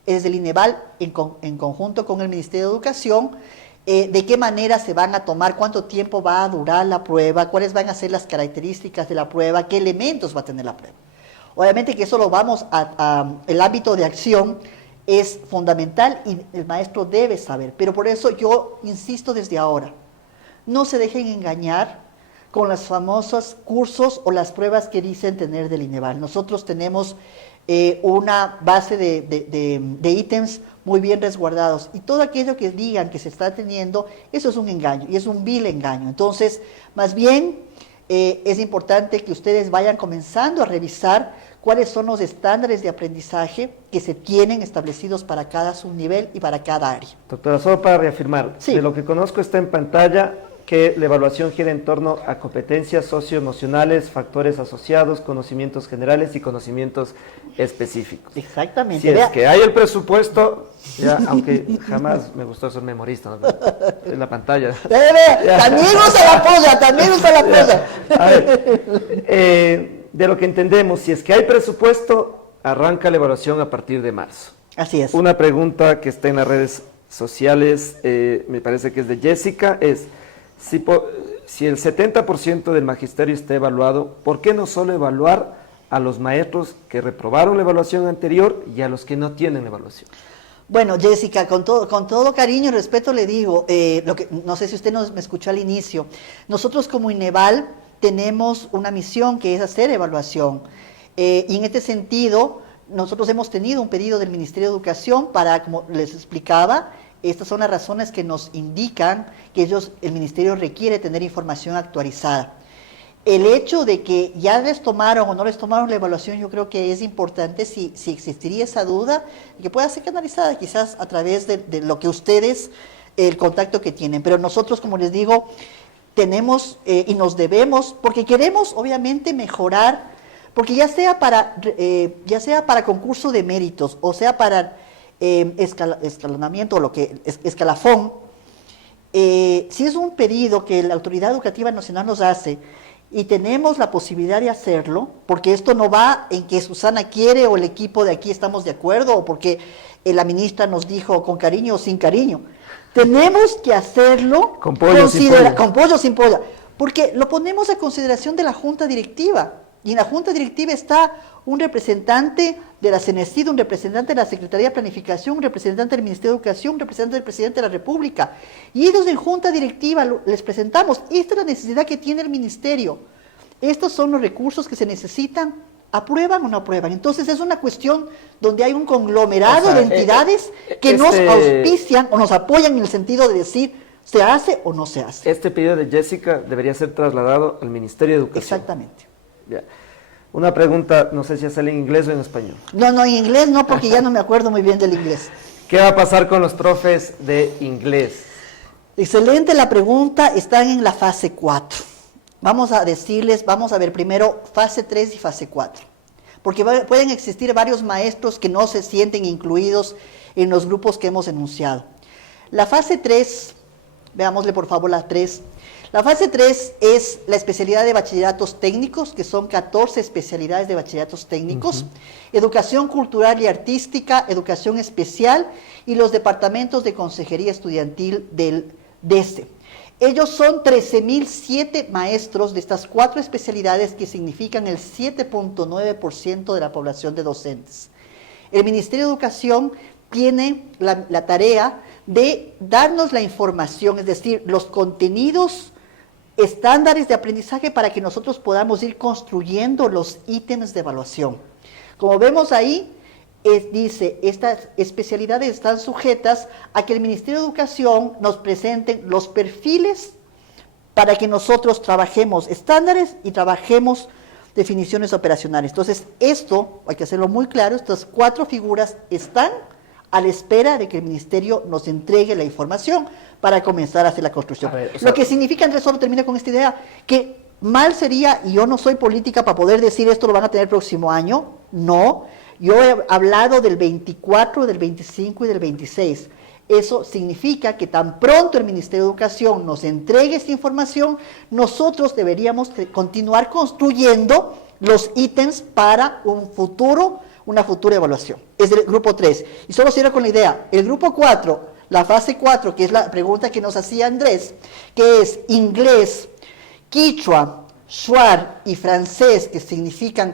desde el INEVAL en conjunto con el Ministerio de Educación de qué manera se van a tomar, cuánto tiempo va a durar la prueba, cuáles van a ser las características de la prueba, qué elementos va a tener la prueba. Obviamente que eso lo vamos el ámbito de acción es fundamental y el maestro debe saber, pero por eso yo insisto desde ahora, no se dejen engañar con los famosos cursos o las pruebas que dicen tener del INEVAL. Nosotros tenemos una base de ítems muy bien resguardados y todo aquello que digan que se está teniendo, eso es un engaño y es un vil engaño. Entonces, más bien es importante que ustedes vayan comenzando a revisar cuáles son los estándares de aprendizaje que se tienen establecidos para cada subnivel y para cada área. Doctora, solo para reafirmar, sí. De lo que conozco está en pantalla que la evaluación gira en torno a competencias socioemocionales, factores asociados, conocimientos generales y conocimientos específicos. Exactamente. Si es que hay el presupuesto, ya, aunque jamás me gustó ser memorista, ¿no? En la pantalla. También usa la polla, también usa la polla. A ver, de lo que entendemos, si es que hay presupuesto, arranca la evaluación a partir de marzo. Así es. Una pregunta que está en las redes sociales, me parece que es de Jessica, es si el 70% del magisterio está evaluado, ¿por qué no solo evaluar a los maestros que reprobaron la evaluación anterior y a los que no tienen evaluación? Bueno, Jessica, con todo cariño y respeto le digo, no sé si usted me escuchó al inicio, nosotros como INEVAL tenemos una misión que es hacer evaluación. Y en este sentido, nosotros hemos tenido un pedido del Ministerio de Educación para, como les explicaba, estas son las razones que nos indican que el Ministerio requiere tener información actualizada. El hecho de que ya les tomaron o no les tomaron la evaluación, yo creo que es importante si existiría esa duda, que pueda ser canalizada quizás a través de lo que ustedes, el contacto que tienen. Pero nosotros, como les digo, tenemos y nos debemos, porque queremos obviamente mejorar, porque ya sea para concurso de méritos, o sea para escalonamiento, escalafón, si es un pedido que la Autoridad Educativa Nacional nos hace y tenemos la posibilidad de hacerlo, porque esto no va en que Susana quiere o el equipo de aquí estamos de acuerdo, o porque la ministra nos dijo con cariño o sin cariño, tenemos que hacerlo con pollo sin polla, porque lo ponemos a consideración de la Junta Directiva, y en la Junta Directiva está un representante de la CENESID, un representante de la Secretaría de Planificación, un representante del Ministerio de Educación, un representante del Presidente de la República. Y ellos en Junta Directiva les presentamos, esta es la necesidad que tiene el Ministerio. Estos son los recursos que se necesitan, ¿aprueban o no aprueban? Entonces es una cuestión donde hay un conglomerado de entidades que nos auspician o nos apoyan en el sentido de decir, ¿se hace o no se hace? Este pedido de Jessica debería ser trasladado al Ministerio de Educación. Exactamente. Ya. Una pregunta, no sé si sale en inglés o en español. No, en inglés no, porque ya no me acuerdo muy bien del inglés. ¿Qué va a pasar con los profes de inglés? Excelente la pregunta, están en la fase 4. Vamos a ver primero fase 3 y fase 4. Porque pueden existir varios maestros que no se sienten incluidos en los grupos que hemos enunciado. La fase 3, veámosle por favor la 3. La fase 3 es la especialidad de bachilleratos técnicos, que son 14 especialidades de bachilleratos técnicos, educación cultural y artística, educación especial y los departamentos de consejería estudiantil del DESE. Ellos son 13.007 maestros de estas 4 especialidades que significan el 7.9% de la población de docentes. El Ministerio de Educación tiene la tarea de darnos la información, es decir, los contenidos estándares de aprendizaje para que nosotros podamos ir construyendo los ítems de evaluación. Como vemos ahí, dice, estas especialidades están sujetas a que el Ministerio de Educación nos presente los perfiles para que nosotros trabajemos estándares y trabajemos definiciones operacionales. Entonces, esto, hay que hacerlo muy claro, estas 4 figuras están a la espera de que el ministerio nos entregue la información para comenzar a hacer la construcción. A ver, o sea, lo que significa, Andrés, solo termino con esta idea, que mal sería, y yo no soy política para poder decir esto lo van a tener el próximo año, no, yo he hablado del 24, del 25 y del 26. Eso significa que tan pronto el Ministerio de Educación nos entregue esta información, nosotros deberíamos continuar construyendo los ítems para una futura evaluación. Es el grupo 3. Y solo cierro con la idea, el grupo 4, la fase 4, que es la pregunta que nos hacía Andrés, que es inglés, quichua, shuar y francés, que significan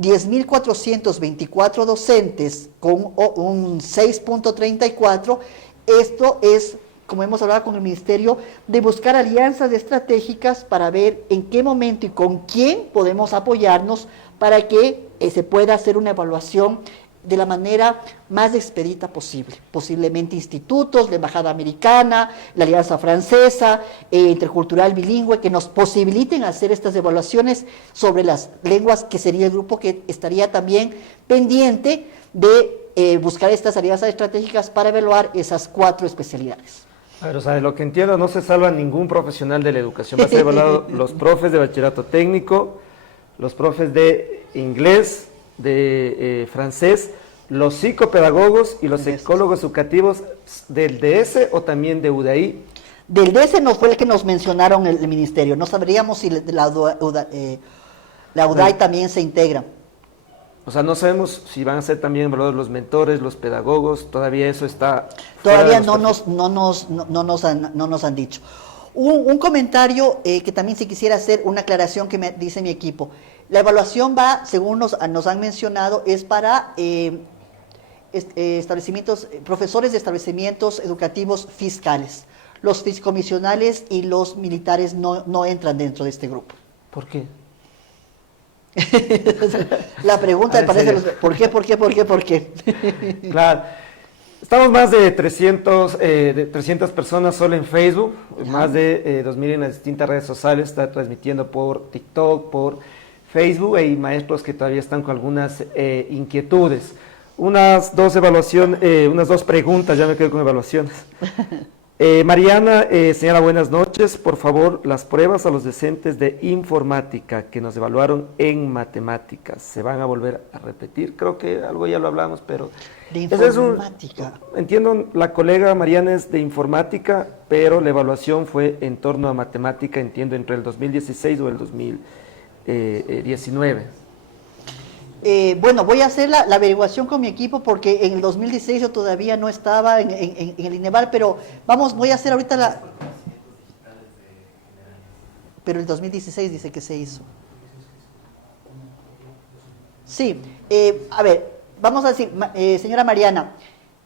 10.424 docentes con un 6.34, esto es, como hemos hablado con el Ministerio, de buscar alianzas estratégicas para ver en qué momento y con quién podemos apoyarnos para que se pueda hacer una evaluación de la manera más expedita posible, posiblemente institutos, la Embajada Americana, la Alianza Francesa, Intercultural Bilingüe, que nos posibiliten hacer estas evaluaciones sobre las lenguas, que sería el grupo que estaría también pendiente de buscar estas alianzas estratégicas para evaluar esas 4 especialidades. A ver, o sea, de lo que entiendo, no se salva ningún profesional de la educación. Va a ser evaluado los profes de bachillerato técnico, los profes de inglés, de francés, los psicopedagogos y los psicólogos educativos del DS o también de UDAI. Del DS no fue el que nos mencionaron el ministerio, no sabríamos si la UDAI también se integra. O sea, no sabemos si van a ser también evaluados los mentores, los pedagogos, todavía eso está... Todavía no nos han dicho. Un comentario que también se quisiera hacer, una aclaración que me dice mi equipo. La evaluación va, según nos han mencionado, es para profesores de establecimientos educativos fiscales. Los fiscomisionales y los militares no entran dentro de este grupo. ¿Por qué? La pregunta me parece, ¿por qué? Claro. Estamos más de 300 personas solo en Facebook, más de 2.000 en las distintas redes sociales, está transmitiendo por TikTok, por Facebook, hay maestros que todavía están con algunas inquietudes. Unas dos preguntas, ya me quedo con evaluaciones. Mariana, señora, buenas noches. Por favor, las pruebas a los docentes de informática que nos evaluaron en matemáticas, ¿se van a volver a repetir? Creo que algo ya lo hablamos, pero... De informática. Entiendo, la colega Mariana es de informática, pero la evaluación fue en torno a matemática, entiendo, entre el 2016 o el 2019. Bueno, voy a hacer la averiguación con mi equipo porque en el 2016 yo todavía no estaba en el INEVAL, pero voy a hacer ahorita la... Pero el 2016 dice que se hizo. Sí, a ver, vamos a decir, señora Mariana,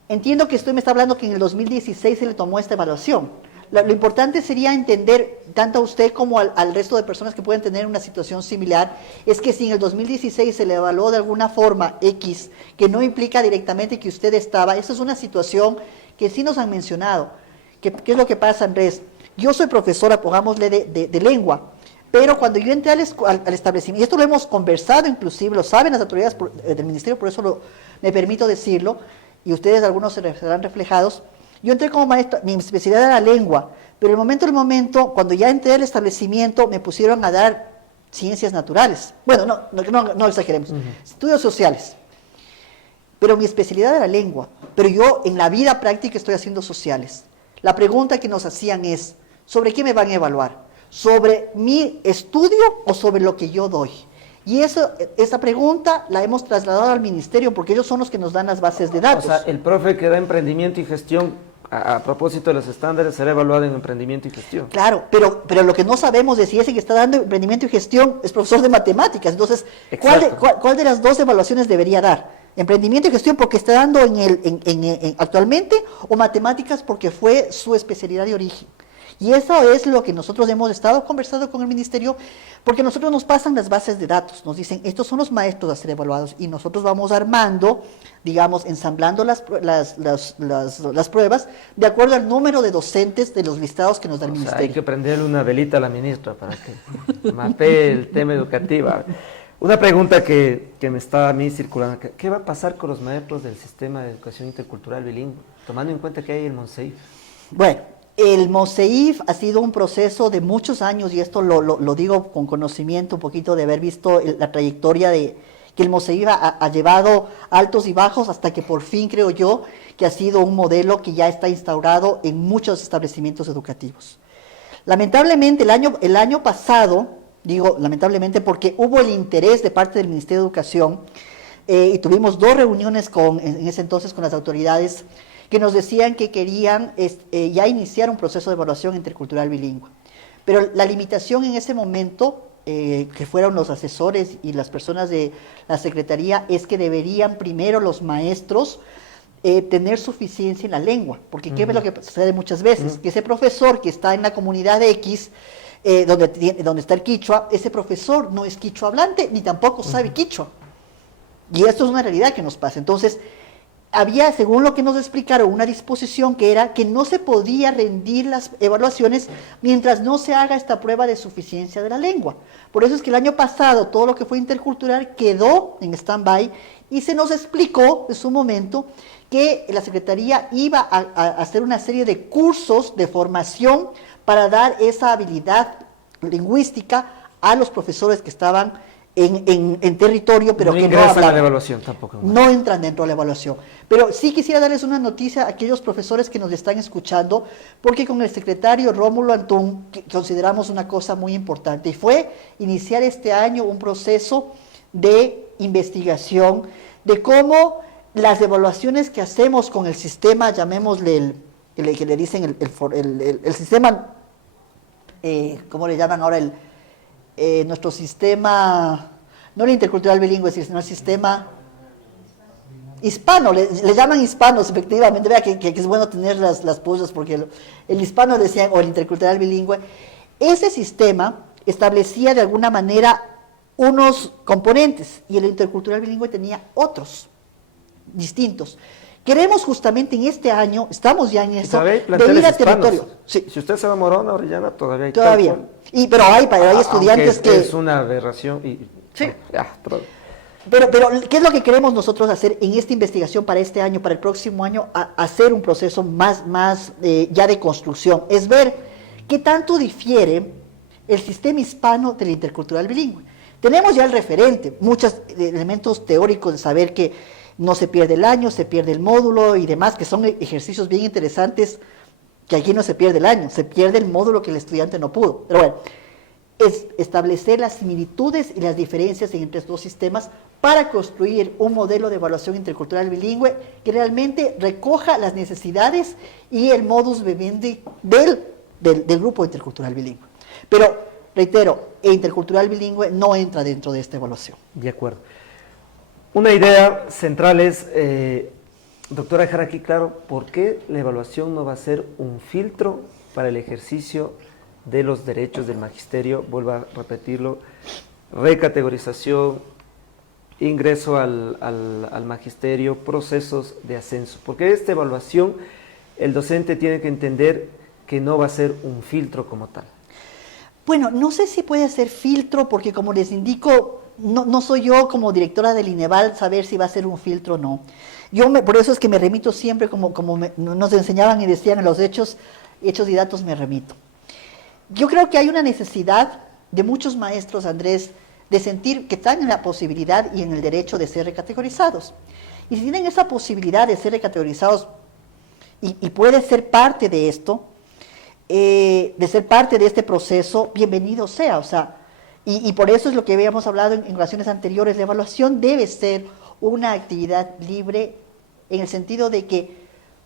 entiendo que usted me está hablando que en el 2016 se le tomó esta evaluación. Lo importante sería entender, tanto a usted como al resto de personas que pueden tener una situación similar, es que si en el 2016 se le evaluó de alguna forma X, que no implica directamente que usted estaba, esa es una situación que sí nos han mencionado. ¿Qué es lo que pasa, Andrés? Yo soy profesora, pongámosle, de lengua, pero cuando yo entré al establecimiento, y esto lo hemos conversado inclusive, lo saben las autoridades del ministerio, por eso me permito decirlo, y ustedes algunos se serán reflejados. Yo entré como maestra, mi especialidad era lengua, pero el momento, cuando ya entré al establecimiento, me pusieron a dar ciencias naturales. Bueno, no exageremos, estudios sociales. Pero mi especialidad era lengua, pero yo en la vida práctica estoy haciendo sociales. La pregunta que nos hacían es, ¿sobre qué me van a evaluar? ¿Sobre mi estudio o sobre lo que yo doy? Y esa pregunta la hemos trasladado al ministerio porque ellos son los que nos dan las bases de datos. O sea, el profe que da emprendimiento y gestión, a propósito de los estándares, será evaluado en emprendimiento y gestión. Claro, pero lo que no sabemos es si ese que está dando emprendimiento y gestión es profesor de matemáticas. Entonces, ¿cuál de las dos evaluaciones debería dar? ¿Emprendimiento y gestión porque está dando actualmente o matemáticas porque fue su especialidad de origen? Y eso es lo que nosotros hemos estado conversando con el ministerio, porque nosotros nos pasan las bases de datos, nos dicen, estos son los maestros a ser evaluados, y nosotros vamos armando, digamos, ensamblando las pruebas de acuerdo al número de docentes de los listados que nos da el ministerio. Hay que prenderle una velita a la ministra para que mapee el tema educativo. Una pregunta que me está a mí circulando. ¿Qué va a pasar con los maestros del sistema de educación intercultural bilingüe? Tomando en cuenta que hay el MONSEIF. Bueno, el MOSEIF ha sido un proceso de muchos años, y esto lo digo con conocimiento un poquito de haber visto la trayectoria de que el MOSEIF ha llevado altos y bajos hasta que por fin creo yo que ha sido un modelo que ya está instaurado en muchos establecimientos educativos. Lamentablemente el año pasado, digo lamentablemente porque hubo el interés de parte del Ministerio de Educación y tuvimos 2 reuniones en ese entonces con las autoridades que nos decían que querían ya iniciar un proceso de evaluación intercultural bilingüe. Pero la limitación en ese momento, que fueron los asesores y las personas de la Secretaría, es que deberían primero los maestros tener suficiencia en la lengua, porque ¿qué es lo que sucede muchas veces? Que ese profesor que está en la comunidad X, donde está el quichua, ese profesor no es quichua hablante, ni tampoco sabe quichua. Y esto es una realidad que nos pasa. Entonces, había, según lo que nos explicaron, una disposición que era que no se podía rendir las evaluaciones mientras no se haga esta prueba de suficiencia de la lengua. Por eso es que el año pasado todo lo que fue intercultural quedó en stand-by y se nos explicó en su momento que la Secretaría iba a hacer una serie de cursos de formación para dar esa habilidad lingüística a los profesores que estaban en territorio, pero que no hablan. A la evaluación tampoco. No entran dentro de la evaluación. Pero sí quisiera darles una noticia a aquellos profesores que nos están escuchando, porque con el secretario Rómulo Antún consideramos una cosa muy importante, y fue iniciar este año un proceso de investigación de cómo las evaluaciones que hacemos con el sistema, llamémosle que le dicen el sistema, ¿cómo le llaman ahora? Nuestro sistema, no el intercultural bilingüe, sino el sistema hispano, le llaman hispanos, efectivamente, vea que es bueno tener las pulsas, porque el hispano decían, o el intercultural bilingüe, ese sistema establecía de alguna manera unos componentes, y el intercultural bilingüe tenía otros, distintos. Queremos justamente en este año, estamos ya en eso, de ir a territorio. Sí. Si usted se va a Morona, Orellana, todavía hay. Todavía. Pero hay estudiantes que... Es una aberración. Sí. Pero, ¿qué es lo que queremos nosotros hacer en esta investigación para este año, para el próximo año? Hacer un proceso más ya de construcción. Es ver qué tanto difiere el sistema hispano del intercultural bilingüe. Tenemos ya el referente, muchos elementos teóricos de saber que no se pierde el año, se pierde el módulo y demás, que son ejercicios bien interesantes, que aquí no se pierde el año, se pierde el módulo que el estudiante no pudo. Pero bueno, es establecer las similitudes y las diferencias entre estos dos sistemas para construir un modelo de evaluación intercultural bilingüe que realmente recoja las necesidades y el modus vivendi del grupo intercultural bilingüe. Pero, reitero, el intercultural bilingüe no entra dentro de esta evaluación. De acuerdo. Una idea central es, doctora, dejar aquí claro, ¿por qué la evaluación no va a ser un filtro para el ejercicio de los derechos del magisterio? Vuelvo a repetirlo, recategorización, ingreso al magisterio, procesos de ascenso. Porque esta evaluación, el docente tiene que entender que no va a ser un filtro como tal. Bueno, no sé si puede ser filtro, porque como les indico, no soy yo como directora del INEVAL saber si va a ser un filtro o no. Por eso es que me remito siempre, como nos enseñaban y decían en los hechos y datos me remito. Yo creo que hay una necesidad de muchos maestros, Andrés, de sentir que están en la posibilidad y en el derecho de ser recategorizados. Y si tienen esa posibilidad de ser recategorizados y puede ser parte de esto, de ser parte de este proceso, bienvenido sea, o sea, y por eso es lo que habíamos hablado en relaciones anteriores, la evaluación debe ser una actividad libre en el sentido de que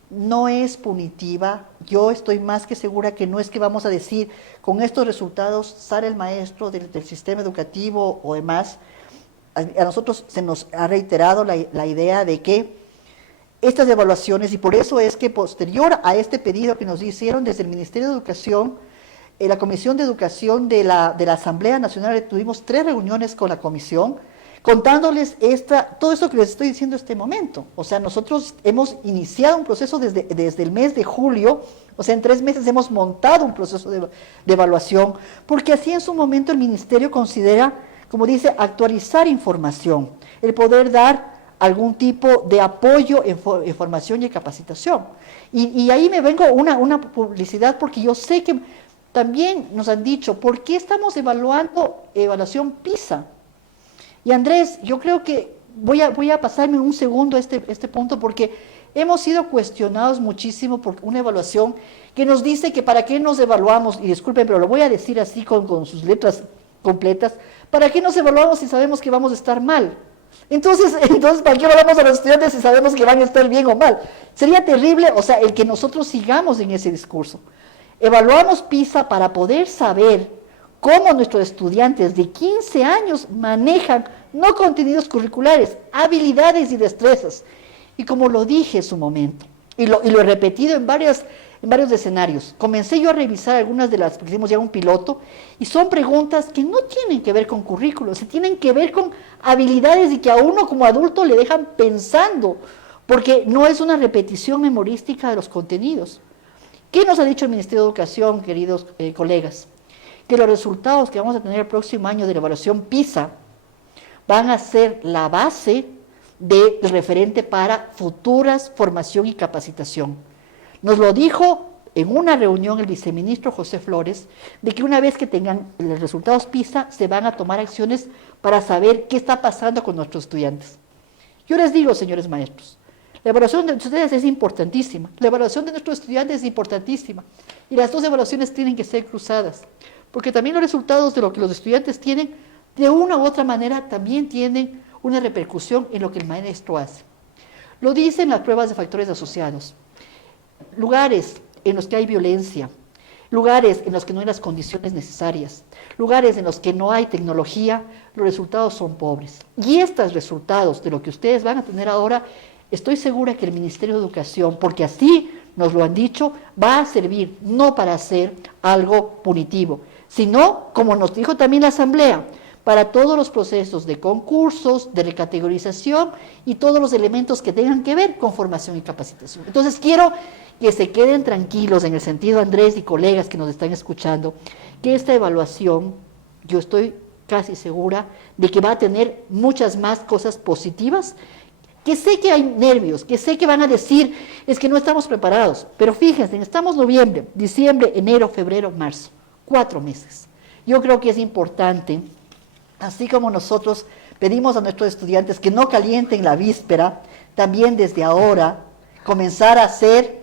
no es punitiva. Yo estoy más que segura que no es que vamos a decir, con estos resultados sale el maestro del sistema educativo o demás. A nosotros se nos ha reiterado la idea de que estas evaluaciones, y por eso es que posterior a este pedido que nos hicieron desde el Ministerio de Educación, la Comisión de Educación de la Asamblea Nacional, tuvimos 3 reuniones con la comisión, contándoles todo esto que les estoy diciendo en este momento. O sea, nosotros hemos iniciado un proceso desde el mes de julio, o sea, en 3 meses hemos montado un proceso de evaluación, porque así en su momento el Ministerio considera como dice, actualizar información, el poder dar algún tipo de apoyo en formación y capacitación. Y ahí me vengo una publicidad, porque yo sé que también nos han dicho, ¿por qué estamos evaluando evaluación PISA? Y Andrés, yo creo que voy a pasarme un segundo este punto, porque hemos sido cuestionados muchísimo por una evaluación que nos dice que para qué nos evaluamos, y disculpen, pero lo voy a decir así con sus letras completas, ¿para qué nos evaluamos si sabemos que vamos a estar mal? Entonces, ¿para qué evaluamos a los estudiantes si sabemos que van a estar bien o mal? Sería terrible, o sea, el que nosotros sigamos en ese discurso. Evaluamos PISA para poder saber cómo nuestros estudiantes de 15 años manejan no contenidos curriculares, habilidades y destrezas. Y como lo dije en su momento, y lo he repetido en varios escenarios, comencé yo a revisar algunas de las, porque hicimos ya un piloto, y son preguntas que no tienen que ver con currículos, se tienen que ver con habilidades y que a uno como adulto le dejan pensando, porque no es una repetición memorística de los contenidos. ¿Qué nos ha dicho el Ministerio de Educación, queridos colegas? Que los resultados que vamos a tener el próximo año de la evaluación PISA van a ser la base del referente para futuras formación y capacitación. Nos lo dijo en una reunión el viceministro José Flores, de que una vez que tengan los resultados PISA, se van a tomar acciones para saber qué está pasando con nuestros estudiantes. Yo les digo, señores maestros, la evaluación de ustedes es importantísima, la evaluación de nuestros estudiantes es importantísima, y las dos evaluaciones tienen que ser cruzadas, porque también los resultados de lo que los estudiantes tienen, de una u otra manera, también tienen una repercusión en lo que el maestro hace. Lo dicen las pruebas de factores asociados. Lugares en los que hay violencia, lugares en los que no hay las condiciones necesarias, lugares en los que no hay tecnología, los resultados son pobres. Y estos resultados de lo que ustedes van a tener ahora, estoy segura que el Ministerio de Educación, porque así nos lo han dicho, va a servir no para hacer algo punitivo, sino, como nos dijo también la Asamblea, para todos los procesos de concursos, de recategorización y todos los elementos que tengan que ver con formación y capacitación. Entonces quiero que se queden tranquilos en el sentido, Andrés y colegas que nos están escuchando, que esta evaluación, yo estoy casi segura de que va a tener muchas más cosas positivas, que sé que hay nervios, que sé que van a decir, es que no estamos preparados, pero fíjense, estamos noviembre, diciembre, enero, febrero, marzo, 4 meses. Yo creo que es importante, así como nosotros pedimos a nuestros estudiantes que no calienten la víspera, también desde ahora comenzar a hacer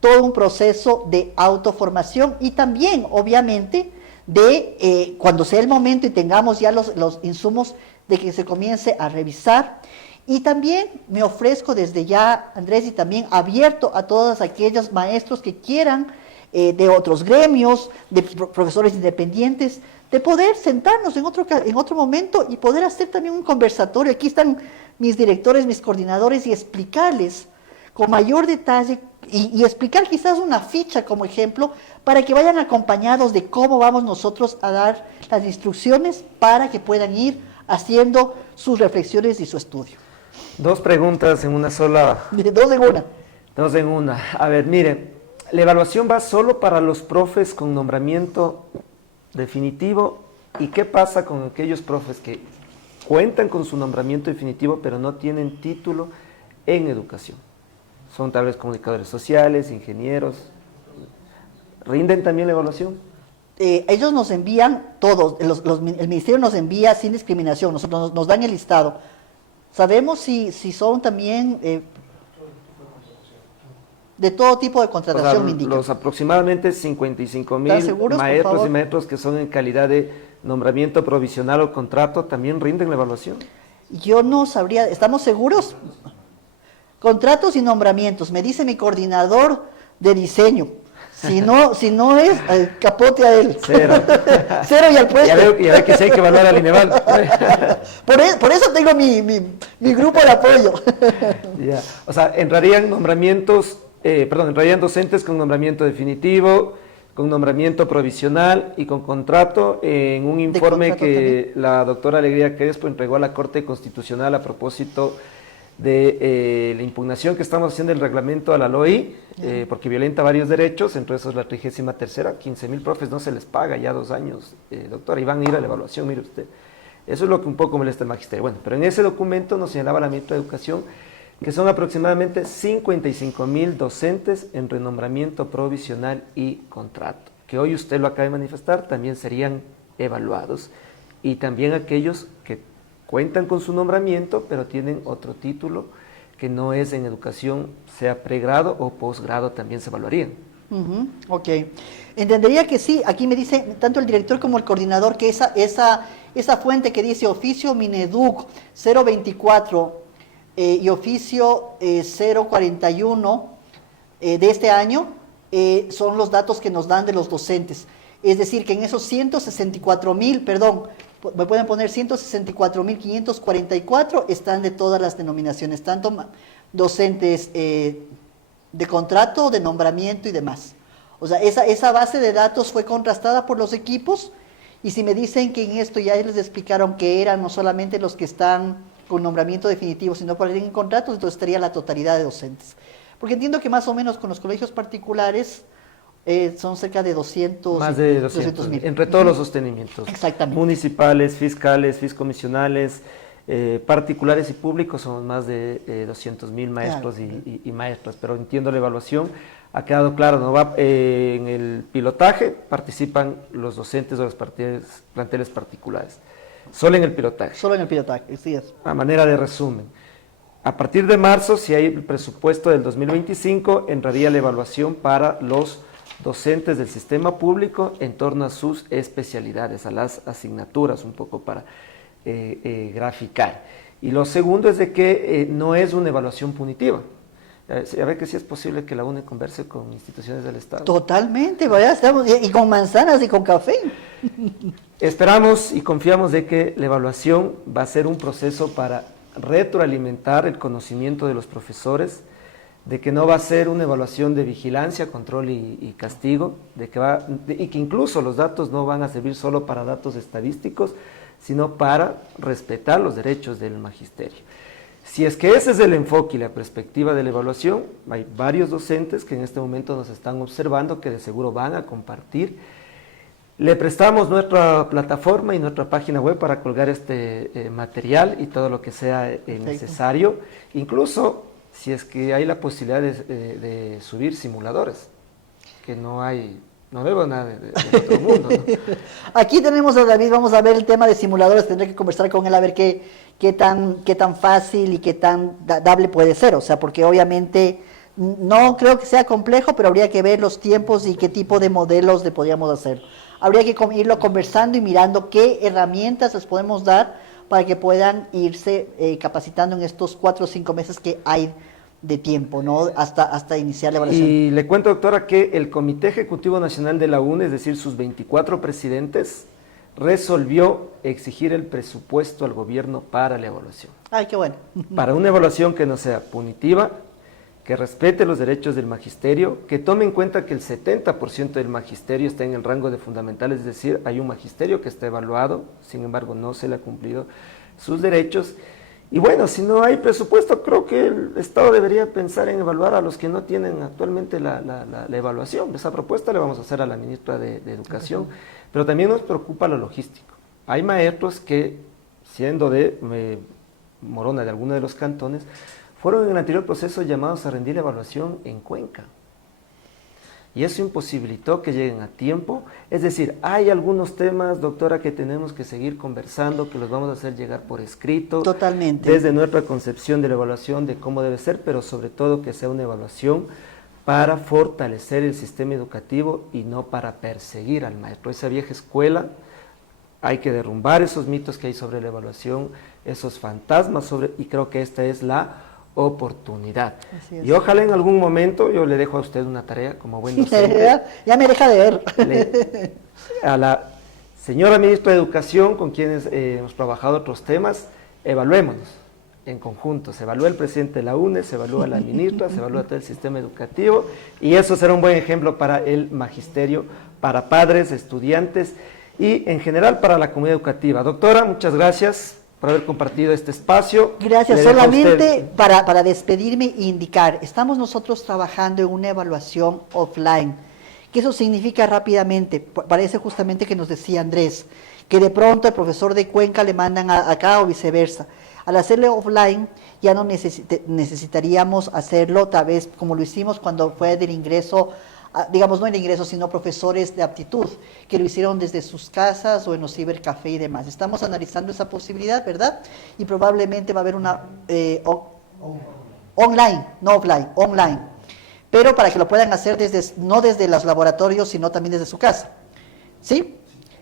todo un proceso de autoformación y también, obviamente, de cuando sea el momento y tengamos ya los insumos, de que se comience a revisar. Y también me ofrezco desde ya, Andrés, y también abierto a todos aquellos maestros que quieran, de otros gremios, de profesores independientes, de poder sentarnos en otro momento y poder hacer también un conversatorio. Aquí están mis directores, mis coordinadores, y explicarles con mayor detalle y explicar quizás una ficha como ejemplo para que vayan acompañados de cómo vamos nosotros a dar las instrucciones para que puedan ir haciendo sus reflexiones y su estudio. 2 preguntas en una sola. 2 en una. 2 en una. A ver, mire, la evaluación va solo para los profes con nombramiento definitivo. ¿Y qué pasa con aquellos profes que cuentan con su nombramiento definitivo pero no tienen título en educación? Son tal vez comunicadores sociales, ingenieros. ¿Rinden también la evaluación? Ellos nos envían todos, el Ministerio nos envía sin discriminación, nos dan el listado. Sabemos si son también de todo tipo de contratación, o sea, me indican. los aproximadamente 55,000 maestros y maestros que son en calidad de nombramiento provisional o contrato, ¿también rinden la evaluación? Yo no sabría, ¿estamos seguros? Contratos y nombramientos, me dice mi coordinador de diseño. Si no es, capote a él. 0. 0 y al puesto. Ya ve que sí hay que evaluar al Ineval. Por eso tengo mi grupo de apoyo. Ya. O sea, entrarían docentes con nombramiento definitivo, con nombramiento provisional y con contrato en un informe que la doctora Alegría Crespo entregó a la Corte Constitucional a propósito de la impugnación que estamos haciendo del reglamento a la LOI, porque violenta varios derechos, entre esos la 33ª, 15,000 profes no se les paga ya 2 años, doctora, y van a ir a la evaluación, mire usted. Eso es lo que un poco molesta el magisterio. Bueno, pero en ese documento nos señalaba la ministra de Educación que son aproximadamente 55,000 docentes en renombramiento provisional y contrato, que hoy usted lo acaba de manifestar, también serían evaluados, y también aquellos que cuentan con su nombramiento, pero tienen otro título que no es en educación, sea pregrado o posgrado, también se evaluarían. Ok. Entendería que sí, aquí me dice tanto el director como el coordinador que esa fuente que dice oficio Mineduc 024 y oficio 041 de este año son los datos que nos dan de los docentes. Es decir, que en esos 164,000, perdón, me pueden poner 164,544 están de todas las denominaciones, tanto docentes de contrato, de nombramiento y demás. O sea, esa base de datos fue contrastada por los equipos, y si me dicen que en esto ya les explicaron que eran no solamente los que están con nombramiento definitivo, sino por en contratos, entonces estaría la totalidad de docentes. Porque entiendo que más o menos con los colegios particulares son cerca de 200. Más de 200,000, entre todos los sostenimientos. Exactamente. Municipales, fiscales, fiscomisionales, particulares y públicos, son más de 200,000 maestros y maestras, pero entiendo la evaluación, ha quedado claro, ¿no? En el pilotaje participan los docentes de los planteles particulares, solo en el pilotaje. Solo en el pilotaje, sí es. A manera de resumen, a partir de marzo, si hay el presupuesto del 2025, entraría la evaluación para los docentes del sistema público en torno a sus especialidades, a las asignaturas, un poco para graficar. Y lo segundo es de que no es una evaluación punitiva. A ver que sí es posible que la UNE converse con instituciones del Estado. Totalmente, vaya, estamos, y con manzanas y con café. Esperamos y confiamos de que la evaluación va a ser un proceso para retroalimentar el conocimiento de los profesores, de que no va a ser una evaluación de vigilancia, control y castigo, y que incluso los datos no van a servir solo para datos estadísticos, sino para respetar los derechos del magisterio. Si es que ese es el enfoque y la perspectiva de la evaluación, hay varios docentes que en este momento nos están observando, que de seguro van a compartir. Le prestamos nuestra plataforma y nuestra página web para colgar este material y todo lo que sea necesario, incluso si es que hay la posibilidad de subir simuladores, que no veo nada de otro mundo, ¿no? Aquí tenemos a David, vamos a ver el tema de simuladores, tendré que conversar con él a ver qué tan fácil y qué tan dable puede ser, o sea, porque obviamente no creo que sea complejo, pero habría que ver los tiempos y qué tipo de modelos le podríamos hacer. Habría que irlo conversando y mirando qué herramientas les podemos dar para que puedan irse capacitando en estos 4 o 5 meses que hay de tiempo, ¿no? Hasta iniciar la evaluación. Y le cuento, doctora, que el Comité Ejecutivo Nacional de la UNE, es decir, sus 24 presidentes, resolvió exigir el presupuesto al gobierno para la evaluación. Ay, qué bueno. Para una evaluación que no sea punitiva, que respete los derechos del magisterio, que tome en cuenta que el 70% del magisterio está en el rango de fundamentales, es decir, hay un magisterio que está evaluado, sin embargo no se le ha cumplido sus derechos. Y bueno, si no hay presupuesto, creo que el Estado debería pensar en evaluar a los que no tienen actualmente la evaluación. Esa propuesta le vamos a hacer a la ministra de Educación, pero también nos preocupa lo logístico. Hay maestros que, siendo de Morona, de alguno de los cantones, fueron en el anterior proceso llamados a rendir evaluación en Cuenca. Y eso imposibilitó que lleguen a tiempo. Es decir, hay algunos temas, doctora, que tenemos que seguir conversando, que los vamos a hacer llegar por escrito. Totalmente. Desde nuestra concepción de la evaluación, de cómo debe ser, pero sobre todo que sea una evaluación para fortalecer el sistema educativo y no para perseguir al maestro. Esa vieja escuela, hay que derrumbar esos mitos que hay sobre la evaluación, esos fantasmas y creo que esta es la oportunidad. Y ojalá en algún momento, yo le dejo a usted una tarea como buen docente. Ya me deja de ver. A la señora ministra de Educación, con quienes hemos trabajado otros temas, evaluémonos en conjunto. Se evalúa el presidente de la UNE, se evalúa la ministra, se evalúa todo el sistema educativo, y eso será un buen ejemplo para el magisterio, para padres, estudiantes y en general para la comunidad educativa. Doctora, muchas gracias por haber compartido este espacio. Gracias, solamente para despedirme e indicar, estamos nosotros trabajando en una evaluación offline, ¿Qué eso significa rápidamente? Parece justamente que nos decía Andrés, que de pronto el profesor de Cuenca le mandan acá o viceversa. Al hacerle offline ya no necesitaríamos hacerlo tal vez como lo hicimos cuando fue del ingreso, digamos no el ingreso, sino profesores de aptitud, que lo hicieron desde sus casas o en los cibercafé y demás. Estamos analizando esa posibilidad, ¿verdad? Y probablemente va a haber una online, no offline, online. Pero para que lo puedan hacer no desde los laboratorios, sino también desde su casa. ¿Sí?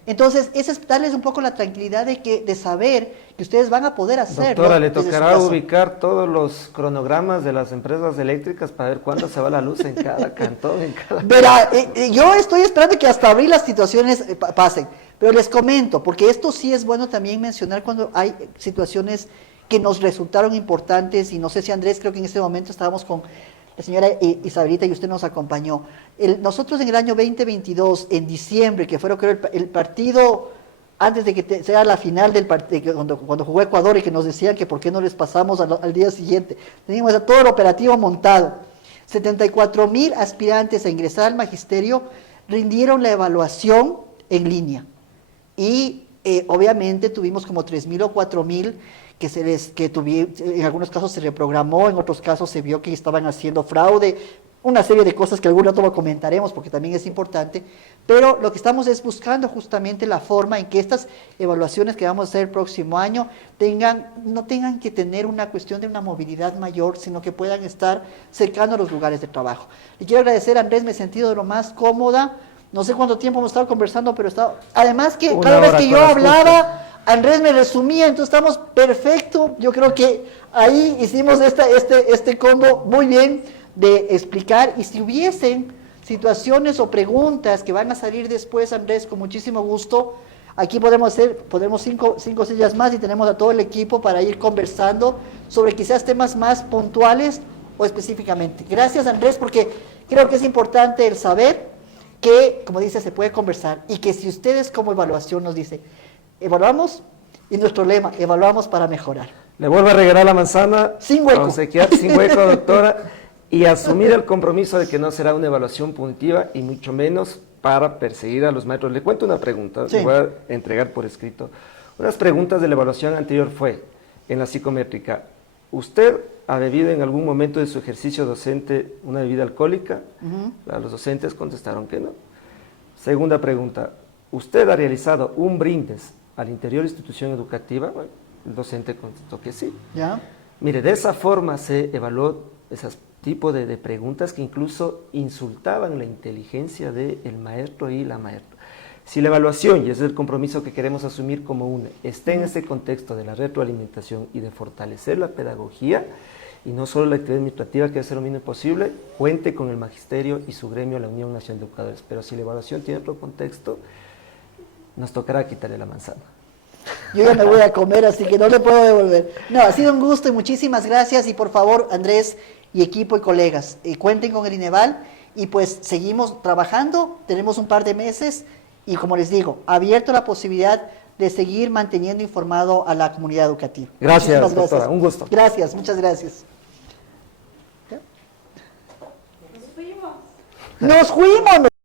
Entonces, eso es darles un poco la tranquilidad de saber que ustedes van a poder hacerlo. Doctora, le tocará ubicar todos los cronogramas de las empresas eléctricas para ver cuándo se va la luz en cada cantón, en cada... Verá, yo estoy esperando que hasta abril las situaciones pasen, pero les comento, porque esto sí es bueno también mencionar cuando hay situaciones que nos resultaron importantes, y no sé si Andrés, creo que en este momento estábamos con la señora Isabelita y usted nos acompañó. Nosotros en el año 2022, en diciembre, que fue creo el partido, antes de que sea la final del partido, cuando jugó Ecuador y que nos decían que por qué no les pasamos al día siguiente, teníamos todo el operativo montado. 74,000 aspirantes a ingresar al magisterio rindieron la evaluación en línea. Y obviamente tuvimos como 3,000 o 4,000 en algunos casos se reprogramó, en otros casos se vio que estaban haciendo fraude, una serie de cosas que algún rato lo comentaremos porque también es importante, pero lo que estamos es buscando justamente la forma en que estas evaluaciones que vamos a hacer el próximo año no tengan que tener una cuestión de una movilidad mayor, sino que puedan estar cercanos a los lugares de trabajo. Le quiero agradecer a Andrés, me he sentido de lo más cómoda, no sé cuánto tiempo hemos estado conversando, pero además que cada vez que yo hablaba, Andrés me resumía, entonces estamos perfecto. Yo creo que ahí hicimos este combo muy bien de explicar, y si hubiesen situaciones o preguntas que van a salir después, Andrés, con muchísimo gusto, aquí podemos cinco sillas más y tenemos a todo el equipo para ir conversando sobre quizás temas más puntuales o específicamente. Gracias, Andrés, porque creo que es importante el saber que, como dice, se puede conversar, y que si ustedes como evaluación nos dicen, evaluamos, y nuestro lema, evaluamos para mejorar. Le vuelvo a regalar la manzana. Sin hueco. Obsequiar sin hueco, doctora, y asumir el compromiso de que no será una evaluación punitiva y mucho menos para perseguir a los maestros. Le cuento una pregunta, sí. Le voy a entregar por escrito. Unas preguntas de la evaluación anterior fue, en la psicométrica, ¿usted ha bebido en algún momento de su ejercicio docente una bebida alcohólica? Los docentes contestaron que no. Segunda pregunta, ¿usted ha realizado un brindis al interior de la institución educativa? Bueno, el docente contestó que sí. ¿Ya? Mire, de esa forma se evaluó ese tipo de preguntas que incluso insultaban la inteligencia del maestro y la maestra. Si la evaluación, y ese es el compromiso que queremos asumir como UNE, está en ese contexto de la retroalimentación y de fortalecer la pedagogía, y no solo la actividad administrativa, que es lo mínimo posible, cuente con el magisterio y su gremio, la Unión Nacional de Educadores. Pero si la evaluación tiene otro contexto, nos tocará quitarle la manzana. Yo ya me voy a comer, así que no le puedo devolver. No, ha sido un gusto y muchísimas gracias. Y por favor, Andrés y equipo y colegas, cuenten con el INEVAL, y pues seguimos trabajando. Tenemos un par de meses y, como les digo, abierto la posibilidad de seguir manteniendo informado a la comunidad educativa. Gracias, doctora. Un gusto. Gracias, muchas gracias. Nos fuimos. ¡Nos fuimos!